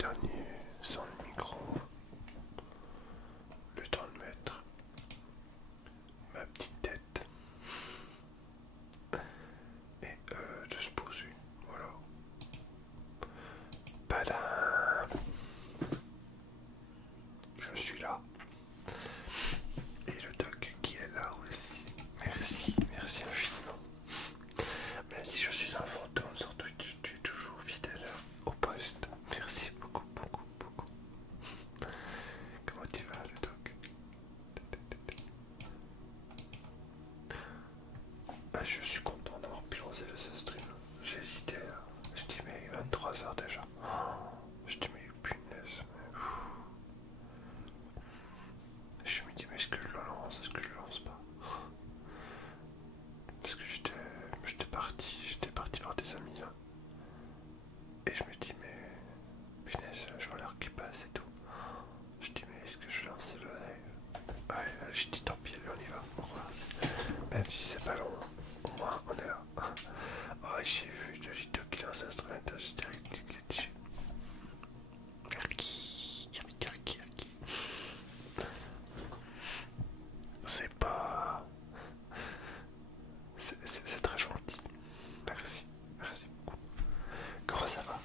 dernier sans le micro, le temps de mettre ma petite tête et de se poser. Voilà. Badam. Je suis là. Et le doc qui est là aussi. Merci, merci infiniment. Même si je suis un fantôme sur Twitch, tu es toujours fidèle au poste. Merci beaucoup, beaucoup, beaucoup. Comment tu vas, le doc? Ah, je suis content d'avoir pu lancer le stream. J'ai hésité. Je dis, mais 23h déjà. Je dis, mais punaise. Je me dis, mais est-ce que je le lance? Est-ce que je le lance pas? Parce que j'étais parti voir des amis là. Et je me dis, mais punaise, je vois l'heure qui passe et tout. Je dis, mais est-ce que je lance le live? Ouais, je dis, tant pis, allez, on y va. Au revoir. Même si c'est pas long, au moins on est là. Oh, j'ai vu Jolito qui lance l'instrumental, j'ai direct cliqué dessus. Yarki. C'est pas. C'est très gentil. Merci. Merci beaucoup. Comment ça va?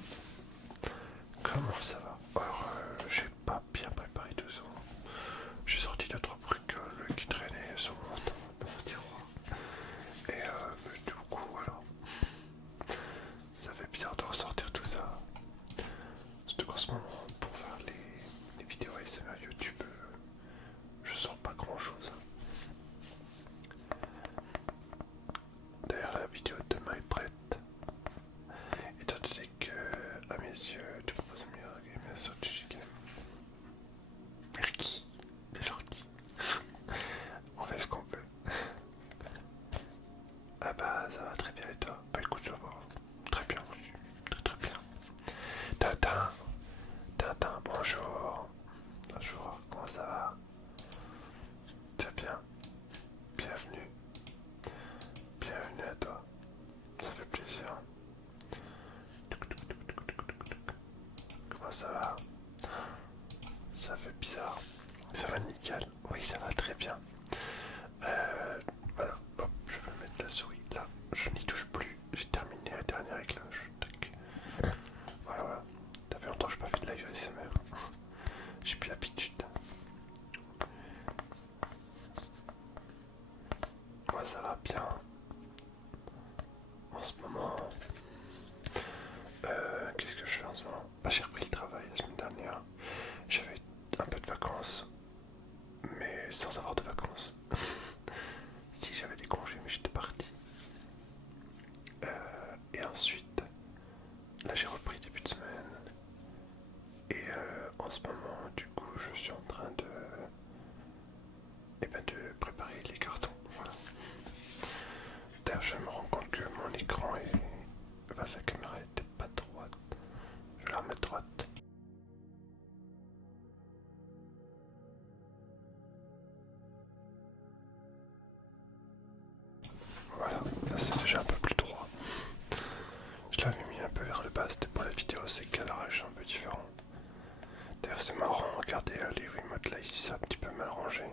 Comment ça va? Alors, j'ai pas bien préparé tout ça. J'ai sorti 2-3 bricoles qui traînaient sur dans mon tiroir. Et du coup, voilà. Ça fait bizarre de ressortir tout ça. Surtout qu'en ce moment, pour faire les vidéos ASMR YouTube, je sors pas grand chose. D'ailleurs, la vidéo de demain est prête. Étant donné que, à mes yeux, tu proposes un meilleur game sur du game. Merci, c'est gentil. On fait ce qu'on peut. Ah bah, ça va très bien et toi? Bah écoute, ça va très bien aussi. Très bien. Tintin, bonjour. Bonjour, comment ça va? Très bien. Bienvenue. Bienvenue à toi. Ça fait plaisir. Comment ça va? Ça fait bizarre. Ça va nickel. Oui, ça va très bien. Voilà. Hop, je vais mettre la souris là. Je n'y touche plus. J'ai terminé la dernière réglage. Tac. Voilà. Ça fait longtemps que je n'ai pas fait de live ASMR. J'ai plus l'habitude. Moi, ça va bien. En ce moment, qu'est-ce que je fais en ce moment? Bah, j'ai repris le travail la semaine dernière. J'avais un peu de vacances, mais sans avoir de vacances. Si j'avais des congés, mais j'étais parti. Et ensuite, là j'ai repris début de semaine. Et en ce moment, du coup, je suis en train de préparer les cartons. Voilà. D'ailleurs, je me rends compte que mon écran est. Enfin, la caméra était pas droite. Je vais la remettre droite. Voilà, là c'est déjà un peu plus droit. Je l'avais mis un peu vers le bas, c'était pour la vidéo, c'est le cadrage un peu différent. D'ailleurs c'est marrant, regardez les Wiimotes là ici, c'est un petit peu mal rangé.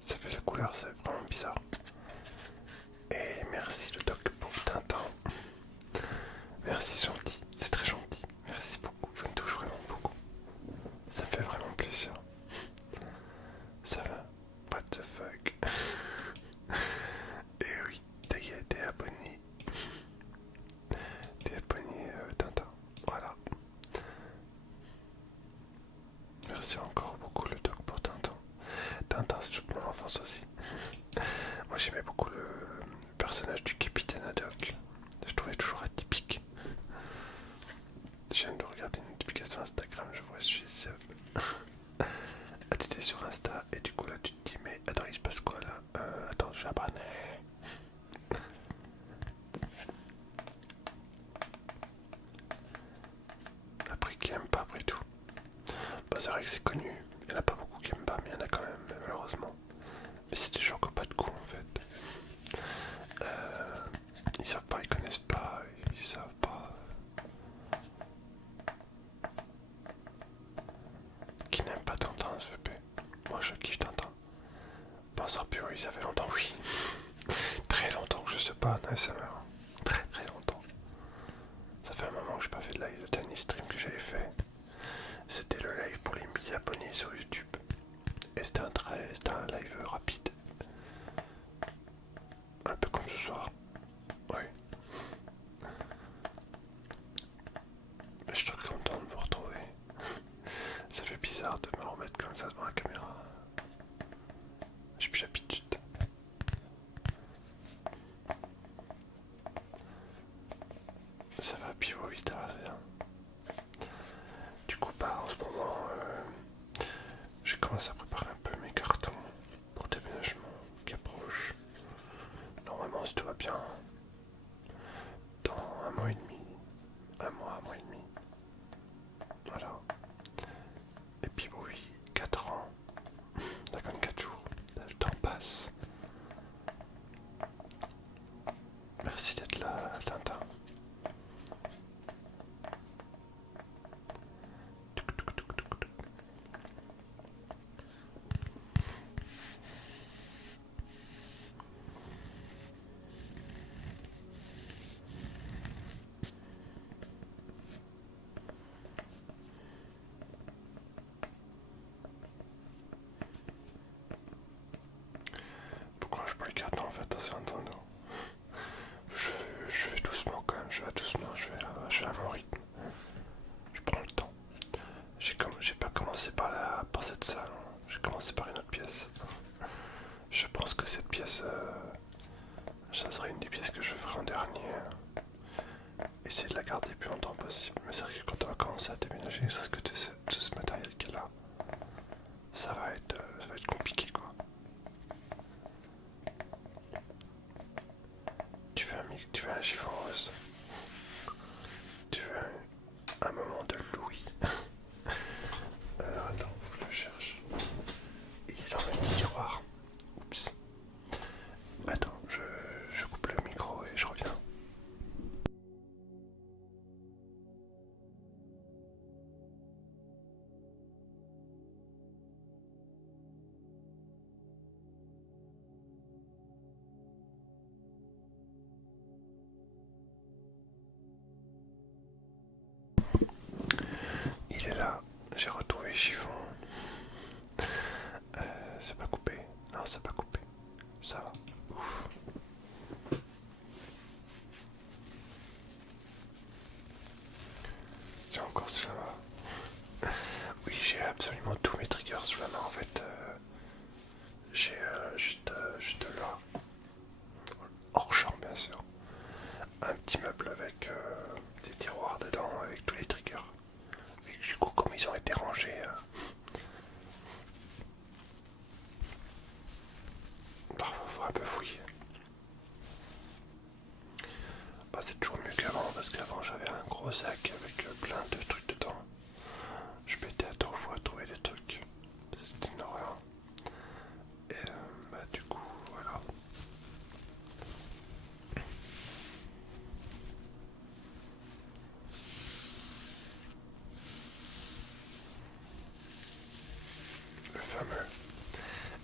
Ça fait la couleur, c'est vraiment bizarre. Et merci le doc pour Tintin. Merci gentil, c'est très gentil. Merci beaucoup, ça me touche vraiment beaucoup. Ça me fait vraiment plaisir. Ça va, what the fuck. Et oui, t'es abonné. T'es abonné Tintin, voilà. Merci encore beaucoup le doc pour Tintin. Tintin c'est toute mon enfance aussi. Moi j'aimais beaucoup le personnage du capitaine Haddock. Je trouvais toujours atypique. Je viens de regarder une notification Instagram, je vois, je suis ah, t'étais sur Insta et du coup là tu te dis mais attends il se passe quoi là? Attends je suis abonné. Après qui aime pas après tout. Bah c'est vrai que c'est connu, il y en a pas beaucoup qui aiment pas mais il y en a quand même malheureusement. Mais c'est des gens qui n'ont pas de goût en fait. Ils savent pas, ils connaissent pas, ils savent pas. ASMR. Très très longtemps. Ça fait un moment que j'ai pas fait de live. Le dernier stream que j'avais fait, c'était le live pour les 1000 abonnés sur YouTube. Et c'était un live rapide. Un peu comme ce soir. Oui. Je suis très content de vous retrouver. Ça fait bizarre de me remettre comme ça devant la caméra. J'ai plus l'habitude. Ça va, pivot vite à rien. Du coup, bah, en ce moment, j'ai commencé à préparer un peu mes cartons pour déménagement qui approche. Normalement, si tout va bien, dans un mois et demi. Un mois et demi. Voilà. Et puis oui, 4 ans. T'as comme 4 jours. Le temps passe. Merci d'être là, Tintin. Pourquoi je peux les cartons en fait, c'est Nintendo. Je vais doucement quand même, je vais doucement, je vais à mon rythme. Je prends le temps. J'ai pas commencé par cette salle, j'ai commencé par une autre pièce. Je pense que cette pièce, ça serait une des pièces que je ferai en dernier. Essayer de la garder le plus longtemps possible. Mais c'est vrai que quand on va commencer à déménager, c'est ce que tout ce matériel qu'il y a là, ça va être compliqué quoi. Tu veux un chiffon rose. Tu veux un moment de Louis. Alors attends, faut que je le cherche. Il est dans le petit tiroir. Oups. Attends, je coupe le micro et je reviens. Il est là, j'ai retrouvé le chiffon. C'est pas coupé. Non, c'est pas coupé. Ça va. Ouf. C'est encore sous la main. Oui, j'ai absolument tous mes triggers sous la main en fait. J'ai juste là, hors champ bien sûr, un petit meuble avec des tiroirs dedans avec tous les triggers. Et du coup, comme ils ont été rangés, parfois faut un peu fouiller. Bah, c'est toujours mieux qu'avant parce qu'avant j'avais un gros sac avec plein de trucs dedans. Je m'étais à 3 fois à trouver des trucs. C'était une horreur. Et bah du coup voilà. Le fameux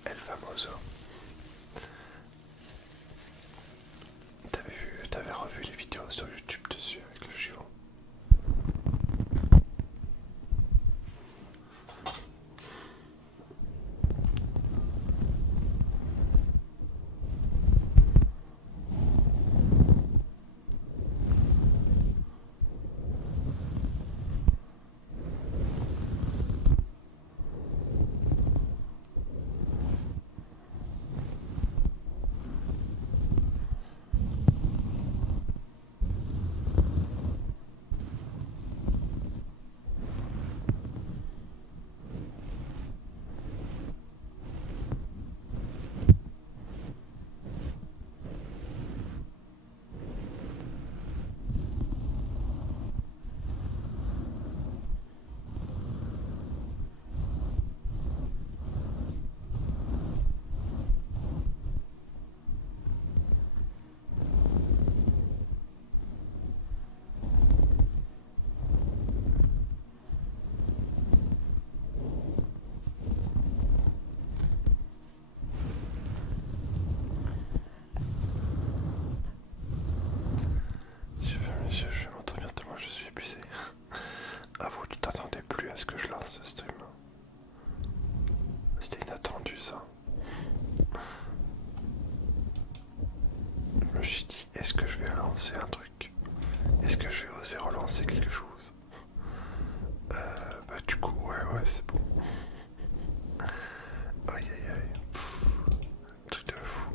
El Famoso. T'avais revu les vidéos sur YouTube dessus avec le chiffon. ce stream. C'était inattendu ça. Je me suis dit, est-ce que je vais lancer un truc? Est-ce que je vais oser relancer quelque chose? Bah du coup, ouais, c'est bon. Aïe aïe aïe. Pff, truc de fou.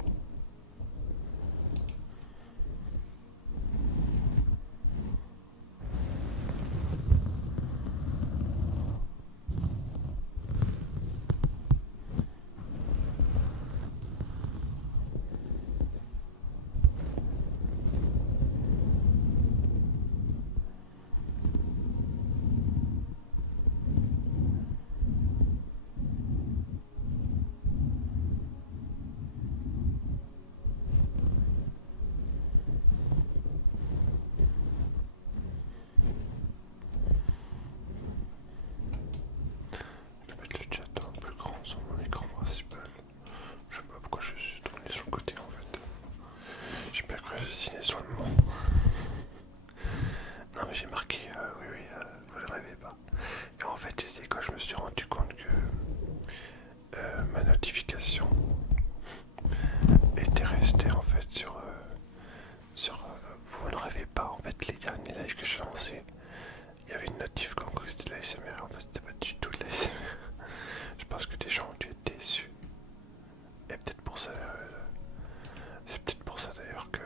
Je vais mettre le chat un peu plus grand sur mon écran principal. Je sais pas pourquoi je suis tourné sur le côté en fait. J'ai pas cru dessiner sur le mont. Non mais j'ai marqué, oui, vous ne rêvez pas. Et en fait c'est quand je me suis rendu compte que ma notification était restée en fait sur vous ne rêvez pas. En fait les derniers lives que j'ai lancés, il y avait une notif comme quoi c'était de l'ASMR. En fait c'était pas du tout de l'ASMR. Je pense que des gens ont dû être déçus. Et peut-être pour ça, c'est peut-être pour ça d'ailleurs que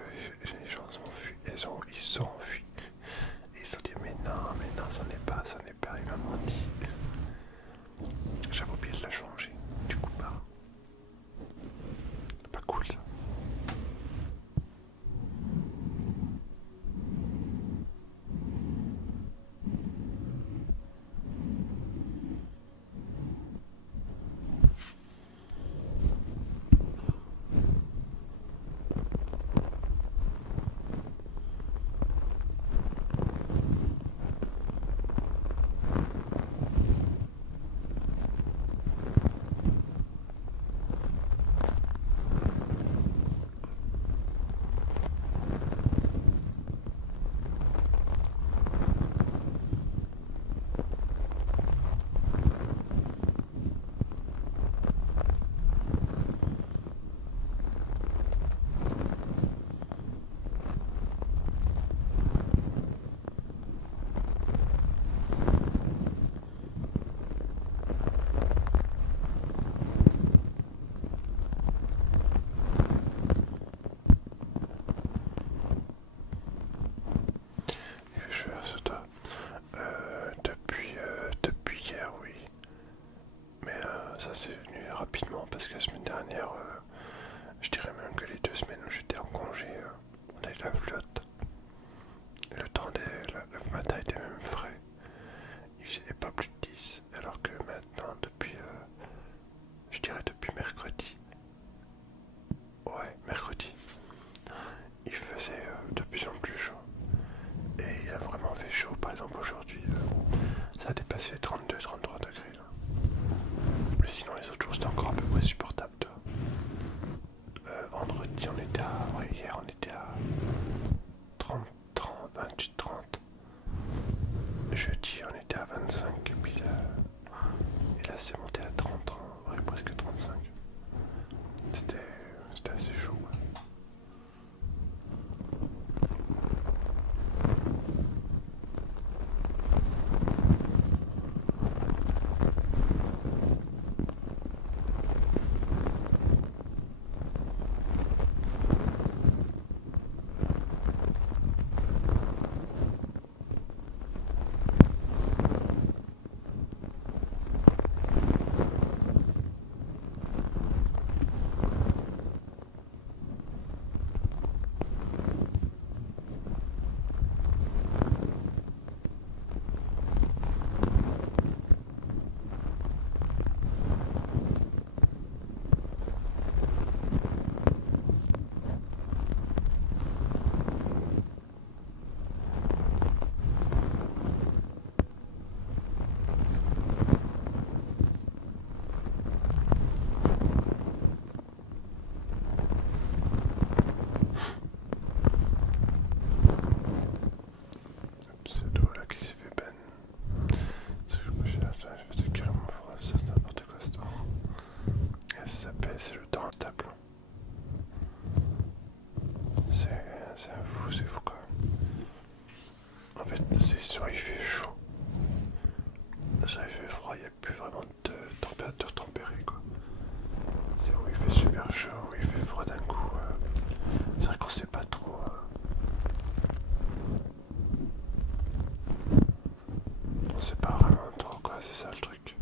les gens ont fui. Ils sont enfuis. Et ils se sont dit mais non, ça n'est pas, il m'a menti. J'avais oublié de la changer. Du coup, bah, pas cool ça. Je suis à Sota. Depuis hier, oui. Mais ça c'est venu rapidement parce que la semaine dernière, je dirais même que les 2 semaines où j'étais en congé, on a eu la flotte. Le temps le matin était même frais. Il faisait pas plus de 10. Alors que maintenant, depuis, je dirais depuis mercredi. Ouais, mercredi. Il faisait de plus en plus chaud. Et il a vraiment fait chaud. Par exemple, aujourd'hui, ça a dépassé les 32-33 degrés. Là. Mais sinon, les autres jours, c'était encore à peu près supportable. Vendredi, on était à. Ouais, hier, on était à 30, 28, 30. Jeudi, on était à 25. Et puis et là, c'est monté à 30, ouais, presque 35. C'était assez chaud. Ouais. chaud. Ça il fait froid, il n'y a plus vraiment de température tempérée quoi. C'est où il fait super chaud, où il fait froid d'un coup. C'est vrai qu'on sait pas trop. On sait pas vraiment trop quoi, c'est ça le truc.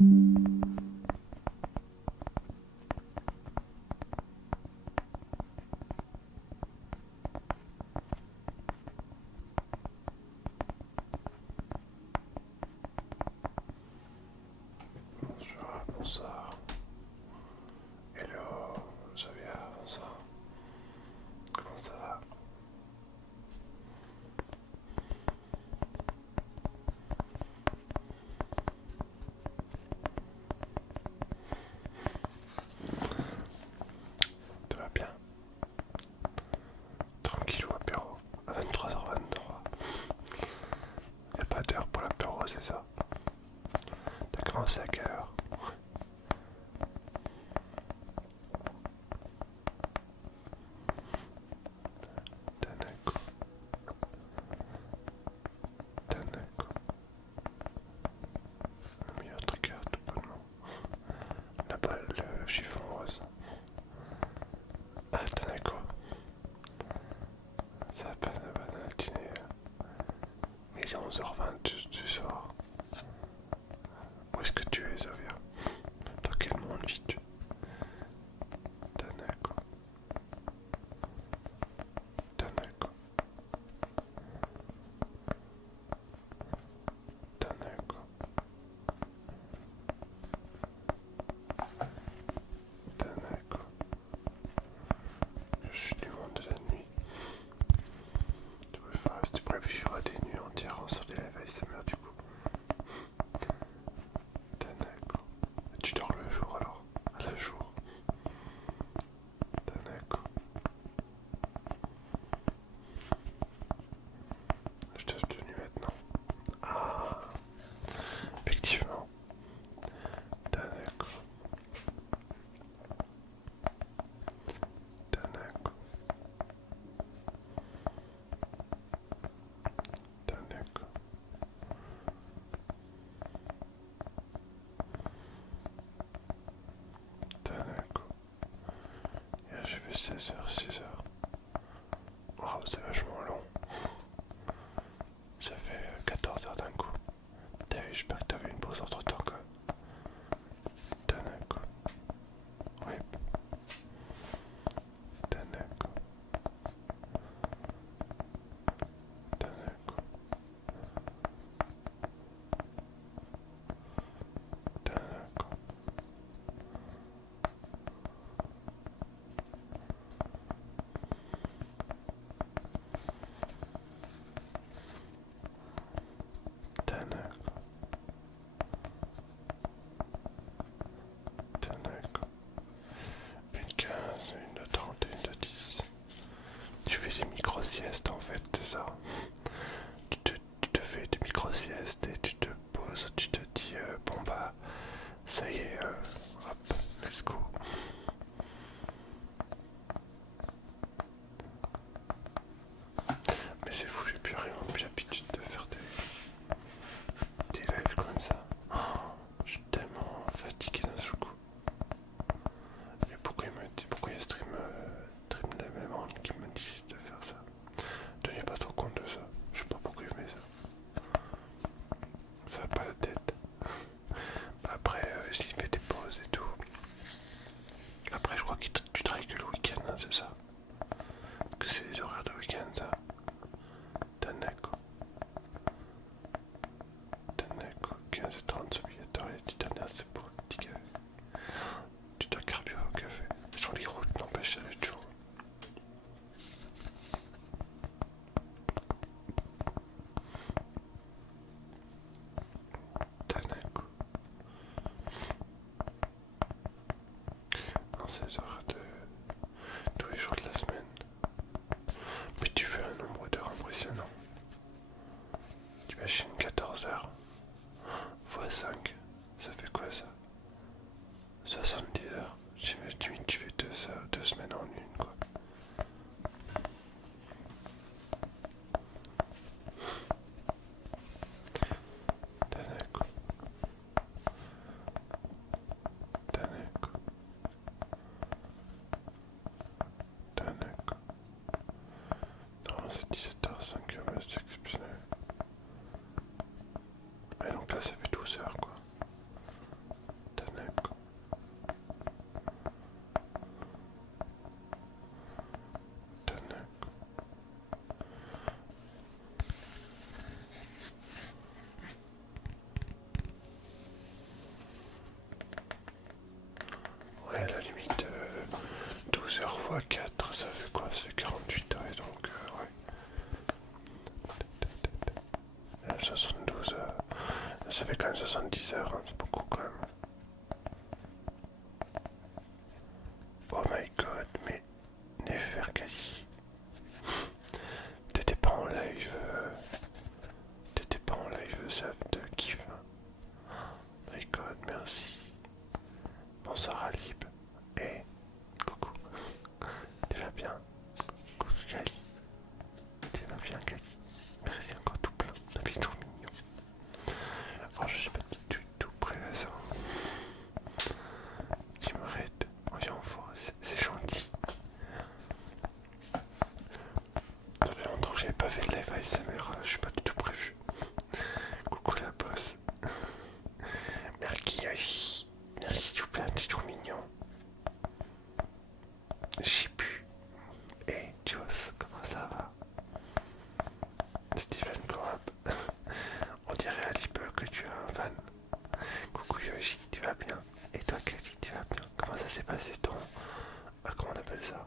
Bonjour, bonsoir. Hello, Javier, bonsoir. Comment ça va? Tout va bien? Tranquillou apéro, à 23h23. Y'a pas d'heure pour l'apéro, c'est ça? T'as commencé à quelle heure? Tanako, Tanako. Le meilleur trigger tout bonnement. Là-bas, le chiffon rose. Ah, Tanako. Ça va pas la bonne matinée. Il est 11h20 du soir. Où est-ce que tu es, Zovia? Dans quel monde vis-tu? Tanako. Tanako. Tanako. Tanako. Je suis du monde de la nuit. Tu pourrais vivre des nuits entières sur des lives ASMR du coup. Tanako. Tu dors le jour alors? À la jour. Tanako. Je te tenue maintenant. Ah, effectivement. Tanako. Tanako. Tanako. Tanako. Et j'ai fait 16h, 6h. Oh, c'est vachement long. Ça fait 14h d'un coup. J'espère que t'avais une pause entre temps quoi. Tanako. Oui. Tanako. Tanako. Tanako. Tanako. Tanako. Une 15, une 30 et une 10. Tu fais des micro-siestes en fait, c'est ça. Tu te fais des micro-siestes et tu te poses, tu te dis bon bah ça y est, hop, let's go. Mais c'est fou, j'ai plus vraiment plus l'habitude de faire des lives comme ça. Oh, je suis tellement fatigué d'un seul coup. Et pourquoi il y a Stream de la même monde qui me dit de faire ça? Tenez pas trop compte de ça. Je sais pas pourquoi il met ça. Ça va pas la tête. Après, s'il fait des pauses et tout. Après, je crois que tu travailles que le week-end, hein, c'est ça? Que c'est les horaires de week-end, ça? Tanako. Tanako, 15h30, ce obligatoire et les petites dernières, c'est pour le petit café. Tu dois carburer au café. Sur les routes, n'empêche, ça va être chaud. Tanako. Non, c'est les horaires de tous les jours de la semaine. Mais tu veux un nombre d'heures impressionnant. T'imagines 14 heures x 5, ça fait quoi ça? 70 heures. J'imagine tu fais deux semaines en une quoi. Tanako. Tanako. Tanako. Non, c'est 17h05, c'est exceptionnel. Et donc là, ça fait 12 heures quoi. Ça fait quand même 70 heures, hein, c'est beaucoup quand même. Oh my god, mais Neferkali. T'étais pas en live. T'étais pas en live, Saf de kiff. My god, merci. Bonsoir Alib. Et coucou. Tu vas bien? Coucou Kali. Tu vas bien Kali? Merci encore tout plein. T'as fait trop mignon. Oh, je suis pas du tout prêt à ça. Tu m'arrêtes. On vient en force. C'est gentil. Ça fait longtemps que j'avais pas fait de live ASMR. Je suis pas du tout prévu. Coucou la bosse. Merci Yoshi. Merci tout plein. T'es trop mignon. J'ai pu. Hey Joss, comment ça va? Steven Corab. On dirait à Libe que tu es un fan. Coucou Yoshi, tu vas bien? Et toi Kali, tu vas bien? Comment ça s'est passé ton... comment on appelle ça?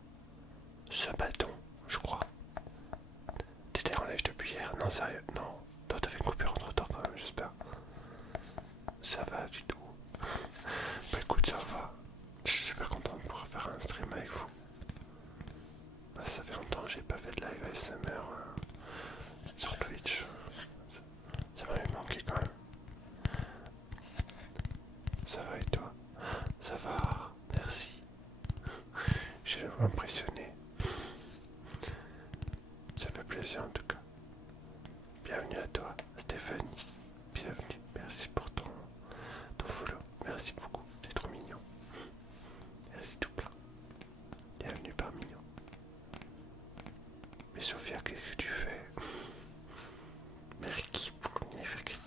Ce bâton, je crois. T'étais en live depuis hier? Non, sérieux? Non. Toi, t'avais une coupure entre temps quand même, j'espère. Ça va du tout. Bah écoute, ça va. Je suis super content de pouvoir faire un stream avec vous. Bah, ça fait longtemps que j'ai pas fait de live ASMR sur Twitch. Ça m'avait manqué quand même. Ça va et toi? Ça va, merci. Je vais vous impressionner. Ça fait plaisir en tout cas. Bienvenue à toi, Stéphanie. Bienvenue, merci pour ton follow. Merci beaucoup, c'est trop mignon. Merci tout plein. Bienvenue parmi nous. Mais Sophia, qu'est-ce que tu fais? Merci pour Neferkali.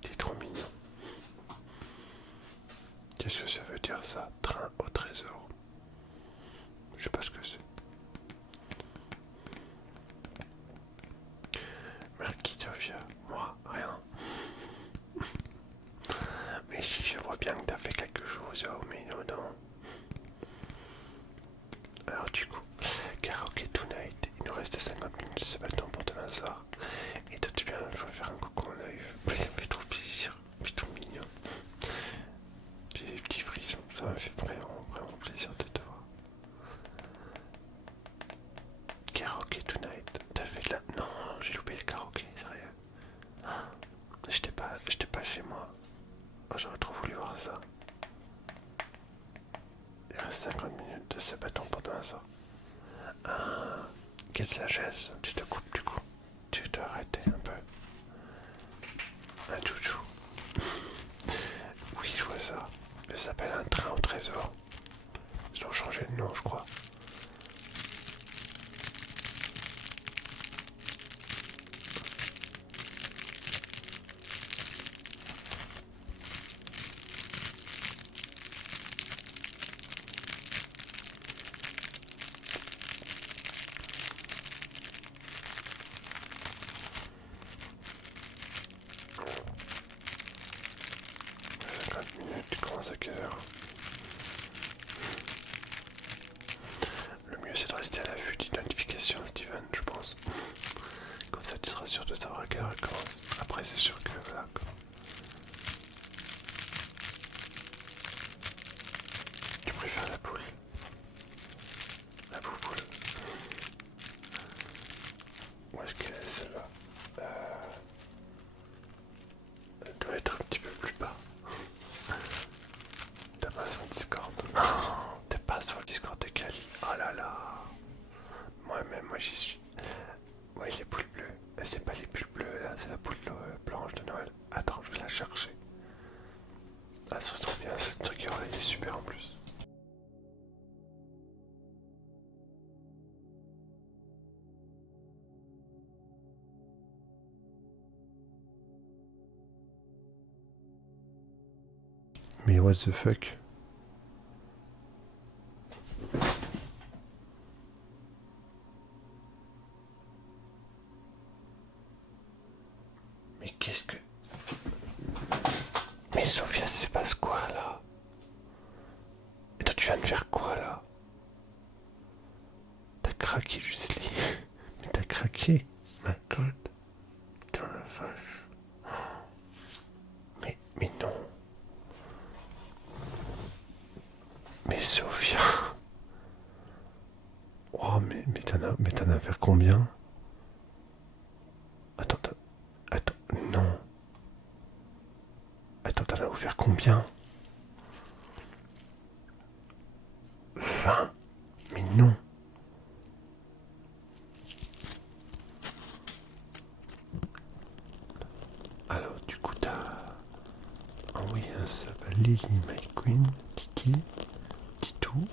T'es trop mignon. Qu'est-ce que ça veut dire ça? Train au trésor. Je sais pas ce que c'est. Merci Sophia. Moi, rien. Mais si je vois bien que t'as fait quelque chose, oh mais non, non. Alors du coup, karaoke tonight, il nous reste 50 minutes de ce bâton pour demain soir. Et toi tu viens, je vais faire un coucou en live. Mais ça me fait trop plaisir, c'est trop mignon. J'ai des petits frissons, ça me fait vraiment, vraiment plaisir de te voir. Karaoke tonight, t'as fait de la... Non, j'ai loupé le karaoke, sérieux. J'étais pas chez moi. Oh, j'aurais trop voulu voir ça. Il reste 50 minutes de ce bâton pour demain soir. Ah, quelle sagesse. Tu te coupes du coup. Tu dois arrêter un peu. Un chouchou. Oui, je vois ça. Ça s'appelle un train au trésor. Ils ont changé de nom, je crois. Tu commences à quelle heure? Le mieux c'est de rester à l'affût d'une notification, Steven, je pense. Comme ça tu seras sûr de savoir à quelle heure elle commence. Après c'est sûr que voilà quoi. Tu préfères la poule? La bouboule? Où est-ce qu'elle est celle-là? Elle doit être un petit peu plus bas. T'as pas son Discord? Non, t'es pas sur le Discord de Kali. Oh là là. Moi-même, moi j'y suis. Ouais, les poules bleues. C'est pas les poules bleues là, c'est la poule blanche de Noël. Attends, je vais la chercher. Ah, ça se trouve bien, ce truc il est super en plus. Mais what the fuck? Mais qu'est-ce que... Mais Sophia, ça se passe quoi là? Et toi tu viens de faire quoi là? T'as craqué Lucie. Mais t'as craqué? Ma god. Putain la vache. combien? Attends, attends, non. Attends, t'en as offert combien? 20? Mais non. Alors, du coup, t'as envoyé un sub à Lily, My Queen, Kiki, Titou,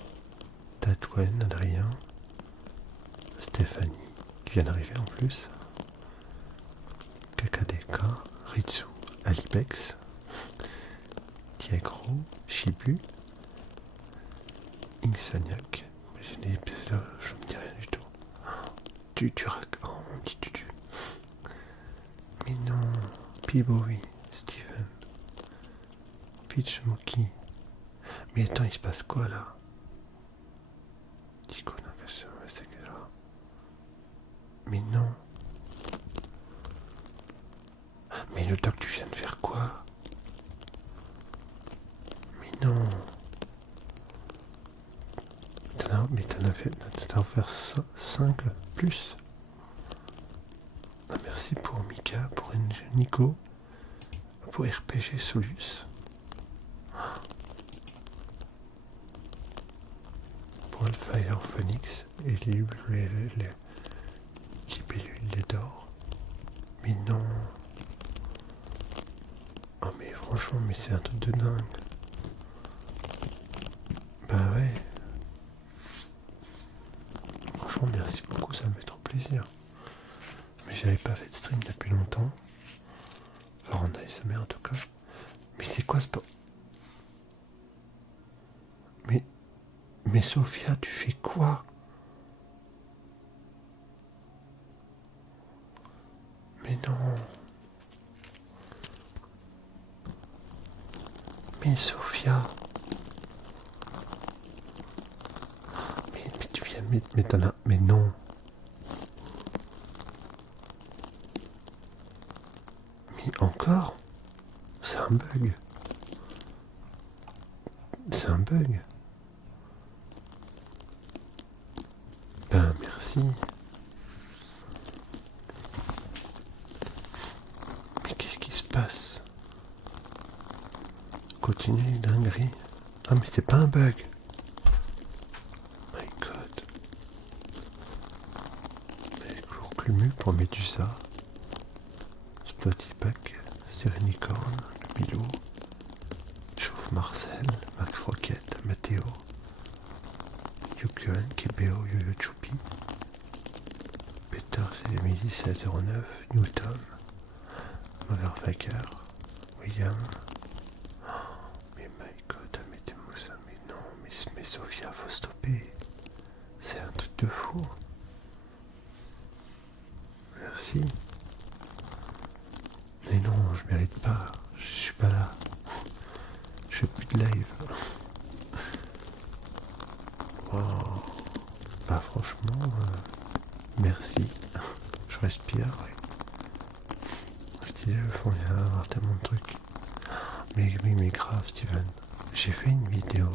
Tatouane, Adrien, Stéphanie, qui vient d'arriver en plus, KKDK, Ritsu, Alipex, Tiagro, Chibu, Insaniac. Je me dis rien du tout. Tu racontes. Oh mon petit tutu. Mais non. P-Boy, Steven, Peach Moki. Mais attends, il se passe quoi là? Tico Nakasu, c'est là. Mais non. Mais le doc, tu viens de faire quoi? Mais non. Mais t'en as offert 5 plus. Ah, merci pour Mika, pour Nico, pour RPG Solus, pour Alpha Phoenix et les libellules les d'or. Mais non. Oh mais franchement, mais c'est un truc de dingue. Bah ouais. Franchement, merci beaucoup, ça me fait trop plaisir. Mais j'avais pas fait de stream depuis longtemps. Alors en ASMR en tout cas. Mais c'est quoi ce... Mais Sophia, tu fais quoi? Mais non. Mais Sophia. Mais tu viens... Mais t'en as... Mais non. Mais encore? C'est un bug. C'est un bug. Ben merci. Mais qu'est-ce qui se passe? Continue dinguerie. Ah mais c'est pas un bug. My god. Mais Clumu pour Medusa. Splotty Pack, Sérenicorne, le Bilou, Chauffe Marcel, Max Rocket, Mathéo, Yukuen, Kebeo, Yoyo Choupi, Peter Emily 1609, Newton, Motherfucker, William. Oh, mais my god, mettez-moi ça, mais non, mais Sophia, faut stopper. C'est un truc de fou. Merci. Mais non, je mérite pas. Je suis pas là. Je fais plus de live. Oh. Bah franchement, merci. Je respire. Ouais. Stylé le fond, il y a avoir tellement de trucs. Mais oui, mais grave, Steven. J'ai fait une vidéo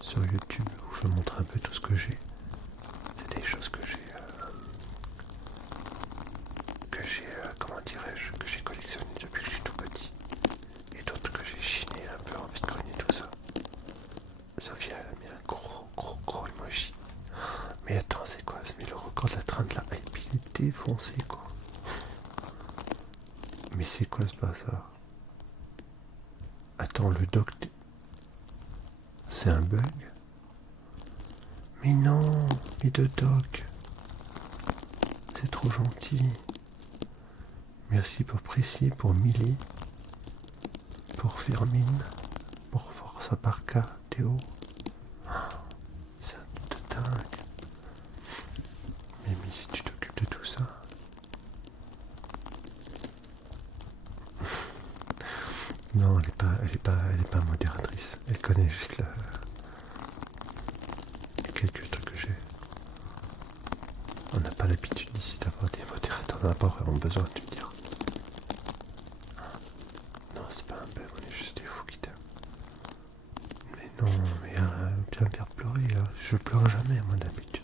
sur YouTube où je montre un peu tout ce que j'ai. C'est des choses que j'ai comment dirais-je, que j'ai collectionné depuis que je suis tout petit. Et d'autres que j'ai chiné un peu en bitcoin et tout ça. Sophia elle a mis un gros emoji. Mais attends, c'est quoi? C'est le record de la train de la hype, il est défoncé quoi. Mais c'est quoi ce bazar? Attends, le doc... C'est un bug? Mais non, mais de doc. C'est trop gentil. Merci pour Précis, pour Millie, pour Firmine, pour Forza Parka, Théo. C'est un truc de dingue. Mais si tu t'occupes de tout ça... Non, elle est pas modératrice. Elle connaît juste les quelques trucs que j'ai. On n'a pas l'habitude ici d'avoir des modérateurs. On n'a pas vraiment besoin, tu me diras. Non, c'est pas un bug, on est juste des fous qui t'aiment. Mais non, mais tu vas me faire pleurer là. Je pleure jamais, moi d'habitude.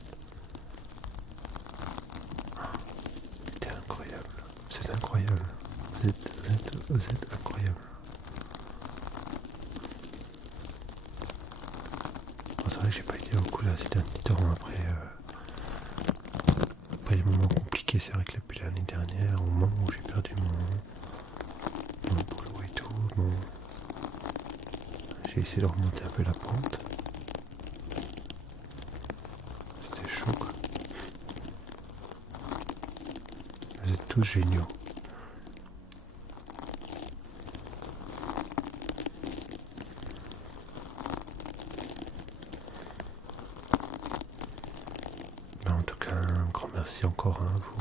Vous êtes incroyable. Bon, c'est vrai que j'ai pas été beaucoup là ces derniers temps après les moments compliqués. C'est vrai que depuis l'année dernière, au moment où j'ai perdu mon boulot et tout, j'ai essayé de remonter un peu la pente. C'était chaud quoi. Vous êtes tous géniaux. Ben, en tout cas, un grand merci encore à vous.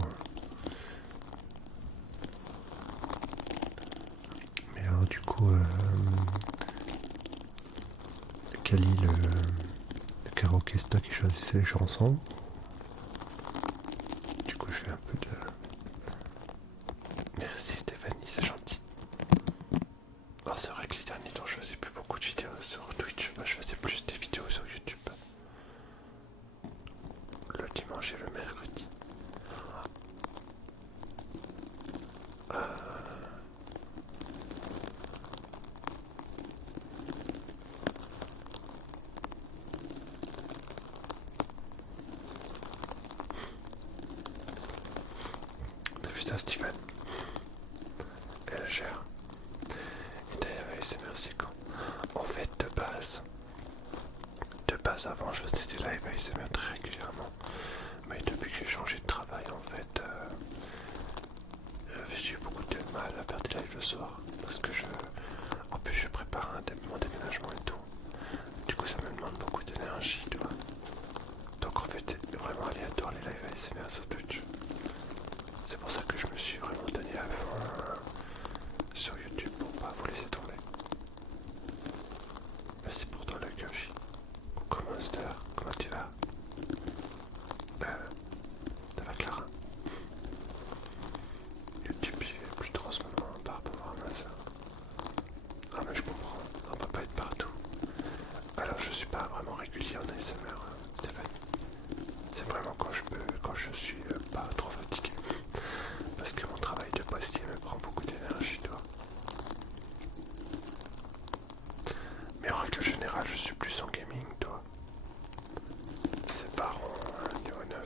Mais alors du coup, Kali, le karaoké, c'est toi qui choisissais les chansons. Du coup, je fais un peu de... Merci Stéphanie, c'est gentil. Alors c'est vrai que les derniers temps, je faisais plus beaucoup de vidéos sur Twitch. Je faisais plus des vidéos sur YouTube. Le dimanche et le mercredi. T'as vu ça, Steven? Elle gère. Et d'ailleurs, ASMR, c'est quand? En fait, de base avant, je faisais des lives ASMR très régulièrement. Mais depuis que j'ai changé de travail, en fait, j'ai eu beaucoup de mal à faire des lives le soir. Parce que en plus, je prépare mon déménagement et tout. Du coup, ça me demande beaucoup d'énergie, tu vois. Donc en fait, c'est vraiment aléatoire les lives ASMR sur Twitch. C'est pour ça que je me suis vraiment donné à fond sur YouTube pour pas vous laisser tomber. Merci pour ton like, Yoshi. Coucou Monster, comment tu vas? Ça va, Clara? YouTube, j'y vais plus trop en ce moment par rapport à ma soeur. Ah mais je comprends, on peut pas être partout. Alors je suis pas vraiment régulier en ASMR, Stéphanie. C'est vraiment quand je suis pas trop fatigué. Parce que mon travail de postier me prend beaucoup d'énergie, toi. Mais en règle générale, je suis plus en gaming, toi. C'est Baron, niveau 9.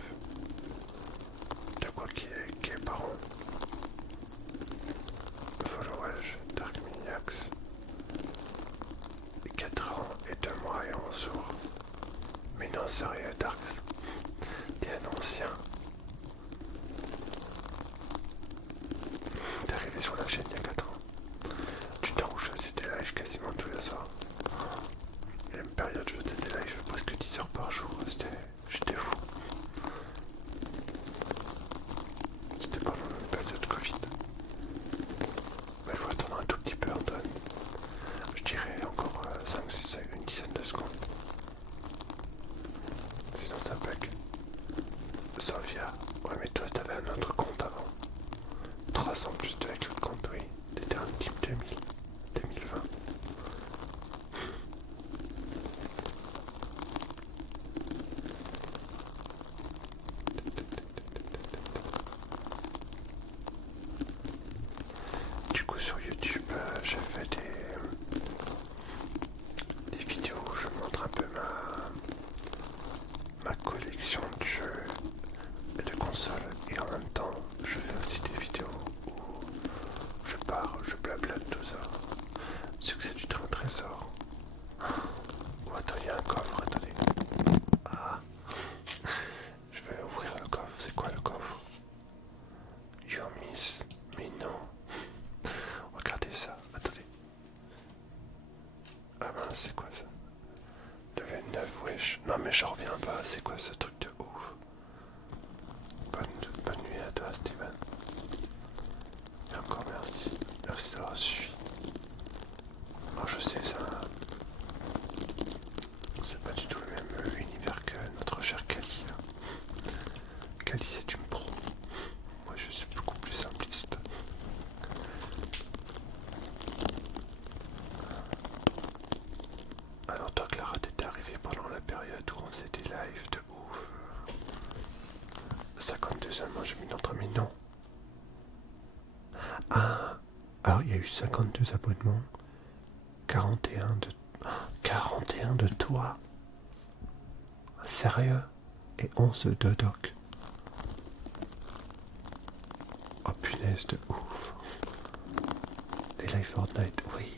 De quoi qui est Baron? Followage, Dark Miniax. 4 ans et 2 mois et 11 jours. Mais non, sérieux, Darks. T'es un ancien. T'es arrivé sur la chaîne il y a 4 ans. Tu t'en où je faisais des lives quasiment tous les soirs. Il y a une période, je faisais des lives presque 10 heures par jour. J'étais fou. C'était pendant une période de Covid. Mais il faut attendre un tout petit peu, Antoine. Je dirais encore 5, une dizaine de secondes. Sinon ça bug. Sofia. Ouais mais toi t'avais un autre compte avant. 300 plus de avec l'autre compte, oui. T'étais un type 2020. Du coup sur YouTube, j'ai fait des vidéos où je montre un peu ma collection de jeux et de consoles. Et en même temps, je fais aussi des vidéos où je blablate tout ça. C'est que c'est du trésor. Oh, attends, il y a un coffre, attendez. Ah, je vais ouvrir le coffre. C'est quoi le coffre? You miss. Mais non. Regardez ça, attendez. Ah ben, c'est quoi ça? Level 9, wesh. Non mais j'en reviens pas, c'est quoi ce truc de ouf? Bonne nuit à toi, Steven. Et encore merci. Merci d'avoir suivi. Alors je sais, ça... C'est pas du tout le même univers que notre cher Kali. Kali, c'est une pro. Moi, je suis beaucoup plus simpliste. Alors toi, Clara, t'étais arrivée pendant la période où on faisait des lives de ouf. Alors, il y a eu 52 abonnements, 41 de... 41 de toi. Sérieux? Et 11 de doc. Oh punaise de ouf. Les live Fortnite, oui.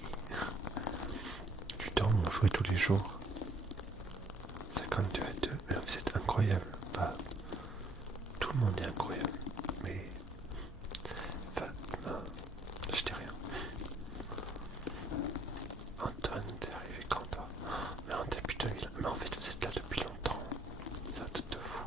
Putain, on jouait tous les jours. 52 à 2, mais c'est incroyable. Bah, tout le monde est incroyable. Mais... Enfin, non, je dis rien. Antoine, t'es arrivé quand toi? Mais en début 2000. Mais en fait, vous êtes là depuis longtemps. C'est un truc de fou.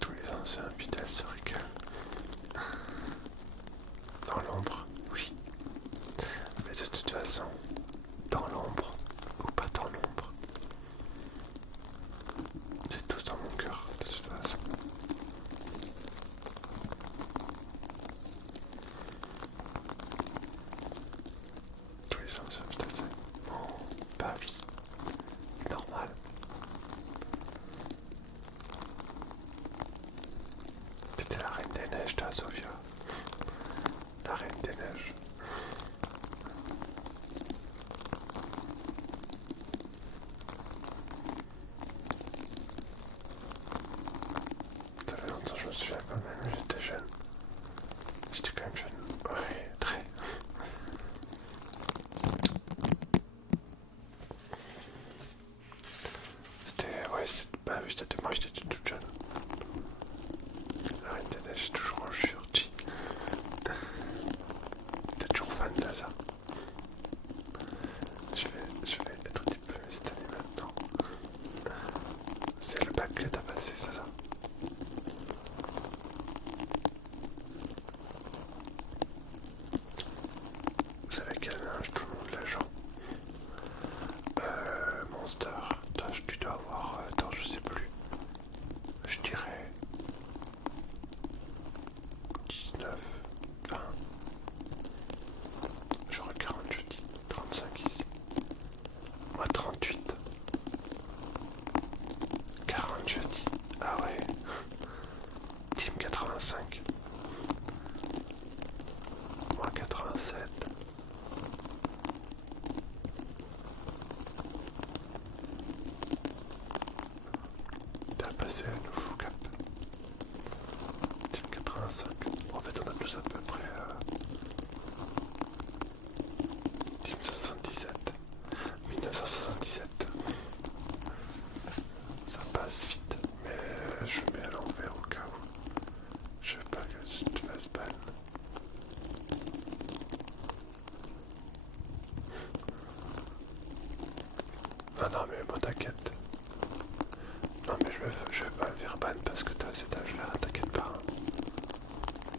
Tous les anciens fidèles se régalent. Dans l'ombre, oui. Mais de toute façon, dans l'ombre ou pas dans l'ombre, c'est tous dans mon cœur, de toute façon. Tous les anciens fidèles. Bon, bah oui, normal. C'était la Reine des Neiges, toi, Sophia. La Reine des Neiges. Ça fait longtemps, je me souviens quand même, j'étais jeune. J'étais quand même jeune. Oui, très. C'était, ouais, bah oui, moi j'étais toute jeune. La Reine des Neiges, toujours en surti. T'es toujours fan de ça? Je vais être un petit peu cette année maintenant. C'est le bac que t'as passé, c'est ça? C'est avec quel âge tout le monde l'agent? Monster, tu dois avoir, attends, je sais plus. Je dirais 19, 20. J'aurais 40, je dis 35 ici. Moi 38. 40 je dis. Ah ouais. Team 85. Moi 87. T'as passé un nouveau cap. Team 85. En fait on a tous à peu près Team 77. 1977. Ça passe vite, mais je mets à l'envers au cas où. Je veux pas que tu te fasses ban. Non, mais moi t'inquiète. Non, mais je vais pas le faire ban parce que t'as cet âge-là, t'inquiète pas.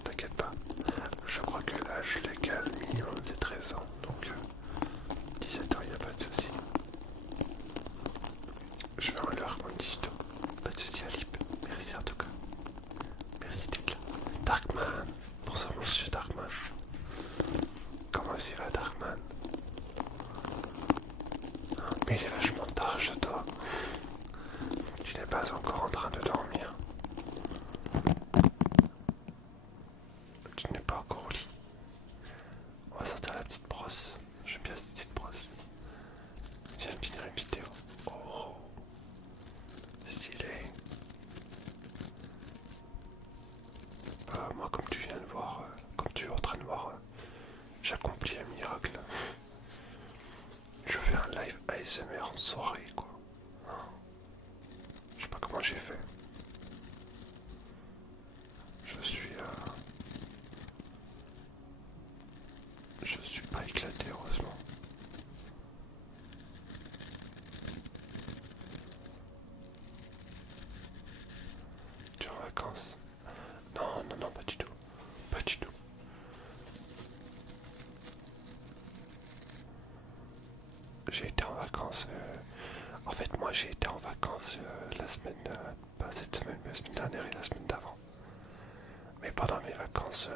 T'inquiète pas. Je crois que l'âge légal minimum c'est 13 ans, donc 17 ans, y a pas de souci. Je vais enlever mon digito. Pas de souci, Alip. Merci en tout cas. Merci d'être là. Darkman. Bonsoir, monsieur Darkman. Comment s'y va, Darkman? Mais il est vachement tard, je dois. Tu n'es pas encore en train de dormir. Tu n'es pas encore au lit. On va sortir la petite brosse. J'aime bien cette petite brosse. Je viens de finir une vidéo. Oh, stylé. Moi, comme tu viens de voir, comme tu es en train de voir, j'accomplis un miracle. Je fais un live ASMR en soirée, quoi. Je sais pas comment j'ai fait. Je suis pas éclaté, heureusement. Tu es en vacances? Non, pas du tout. Pas du tout. J'ai été en vacances. En fait, moi j'ai été en vacances la semaine, pas cette semaine, mais la semaine dernière et la semaine d'avant. Mais pendant mes vacances,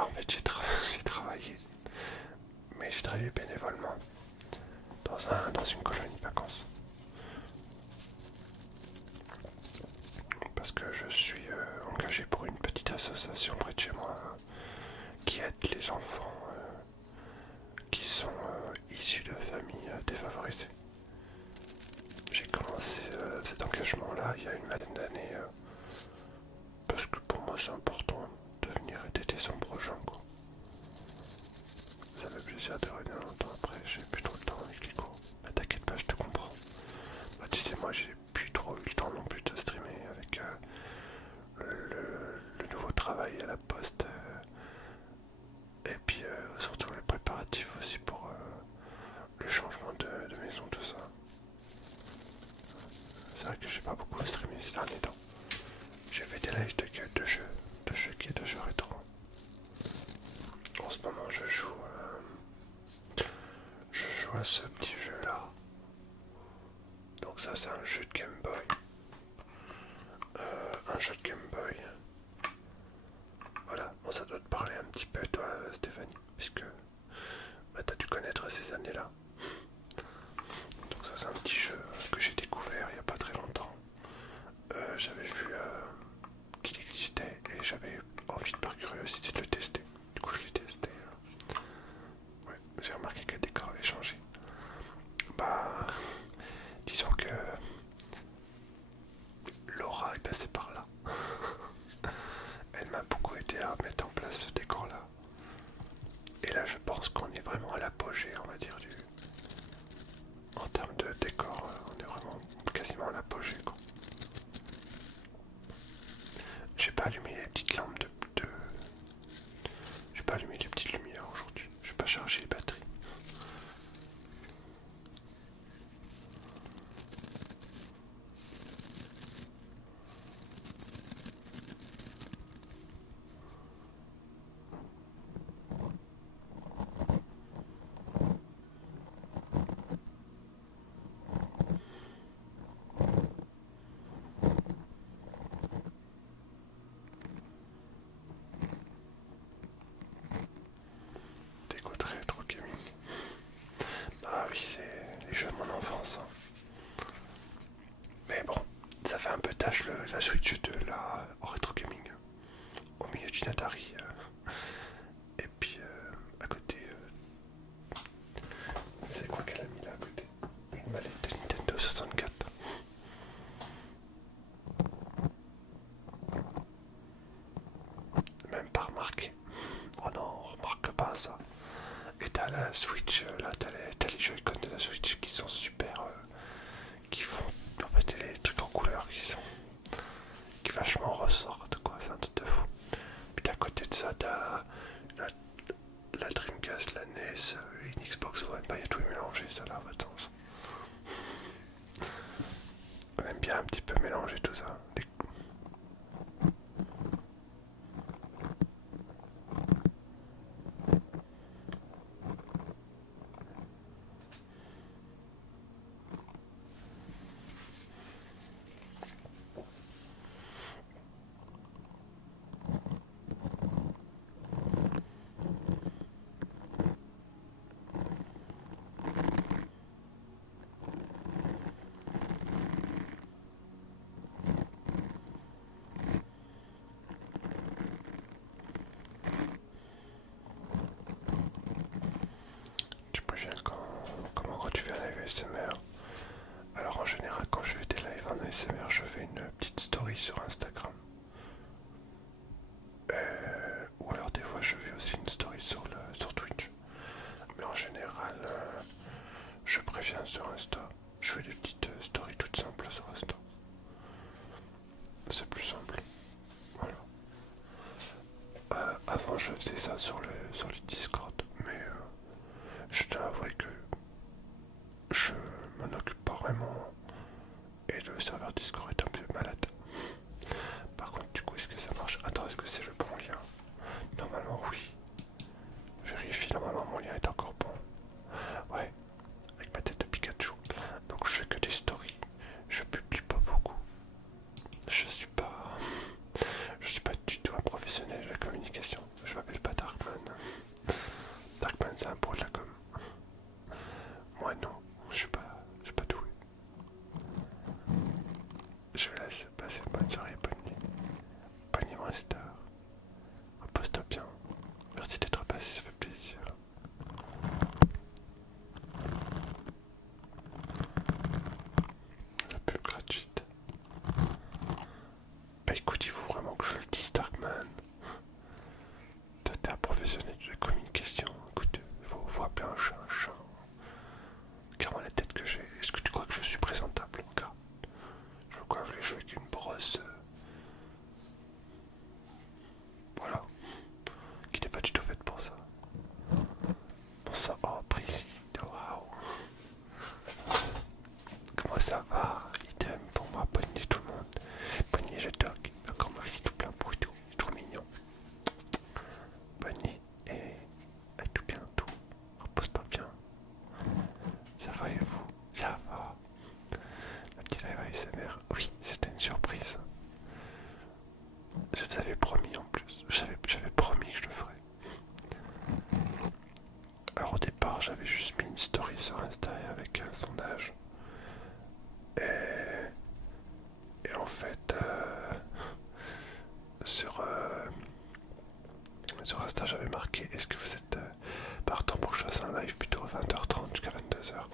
Bah, en fait, j'ai travaillé, mais j'ai travaillé bénévolement dans une colonie de vacances. Parce que je suis engagé pour une petite association près de chez moi qui aide les enfants qui sont issus de familles défavorisées. J'ai commencé cet engagement-là il y a une vingtaine d'années parce que pour moi c'est important de venir et d'aider son prochain, quoi. Ça fait plaisir de revenir longtemps après, j'ai plus trop le temps avec les cours. Mais t'inquiète pas, je te comprends. Bah, tu sais, moi j'ai plus trop eu le temps non plus de streamer avec le nouveau travail à la poste. Et puis surtout les préparatifs aussi pour le changement de maison, tout ça. C'est vrai que j'ai pas beaucoup streamé ces derniers temps. J'ai fait des lives de jeux rétro. En ce moment je joue à ce petit jeu là. Donc ça c'est un jeu de Game Boy. Un jeu de Game Boy. Voilà, bon ça doit te parler un petit peu toi Stéphanie, puisque bah, t'as dû connaître ces années-là. Donc ça c'est un petit jeu que j'ai découvert il n'y a pas très longtemps. J'avais vu qu'il existait et j'avais envie par curiosité de le tester. Du coup je l'ai testé. Ouais, j'ai remarqué que le décor avait changé. Bah disons que Laura est passée par là. Elle m'a beaucoup aidé à mettre en place ce décor là. Et là je pense qu'on est vraiment à l'apogée, on va dire, en termes de décor, on est vraiment quasiment à l'apogée, quoi. J'ai pas allumé les petites lampes J'ai pas allumé les petites lumières aujourd'hui. J'ai pas chargé les batteries. T'écoutes Rétro Gaming. Ah oui, c'est les jeux de mon enfance, hein. Mais bon, ça fait un peu tâche la Switch de la Retro Gaming au milieu d'une Atari. Et puis à côté, c'est quoi qu'elle a mis là à côté? Une mallette de Nintendo 64. Même pas remarqué. Oh non, on remarque pas ça. Et t'as la Switch, là t'as les Joy-Con de la Switch qui sont super, qui font en fait les trucs en couleur qui vachement ressortent, quoi, c'est un truc de fou. Puis à côté de ça t'as la Dreamcast, la NES, une Xbox One, bah y a tout mélangé, ça là, à votre sens. On aime bien un petit peu mélanger tout ça. Tu préviens comment quand tu fais un live ASMR. Alors en général quand je fais des lives en ASMR, je fais une petite story sur Instagram. Ou alors des fois je fais aussi une story sur Twitch. Mais en général, je préviens sur Insta. Je fais des petites stories toutes simples sur Insta. C'est plus simple. Voilà. Avant je faisais ça sur les Discord, mais je dois avouer que je m'en occupe pas vraiment et le serveur Discord est un peu malade. Par contre, du coup, est-ce que ça marche? Attends, est-ce que c'est le bon lien? Normalement, oui. Vérifie, normalement, mon lien est encore bon. Ouais, avec ma tête de Pikachu. Donc, je fais que des stories. Je publie pas beaucoup. Je suis pas du tout un professionnel de la communication. Je m'appelle pas Dark. de communication. Écoute, faut appeler un chat un chat. Regarde la tête que j'ai. Est-ce que tu crois que je suis présentable? Regarde. Je me coiffe les cheveux avec une brosse. Voilà. Qui n'est pas du tout faite pour ça. Bon ça, oh précis. Waouh. Comment ça va? Idem pour moi, bonne nuit tout le monde. Bonne nuit, je dog. Encore merci tout plein pour tout. Trop mignon. Bonne nuit et à tout bientôt. Repose-toi bien. Ça va et vous? Ça va. La petite live ASMR. Oui, c'était une surprise. Je vous avais promis en plus. J'avais promis que je le ferais. Alors au départ, j'avais juste mis une story sur Insta avec un sondage. Et en fait, sur Insta, j'avais marqué est-ce que vous êtes partant pour que je fasse un live plutôt à 20h30 jusqu'à 22h.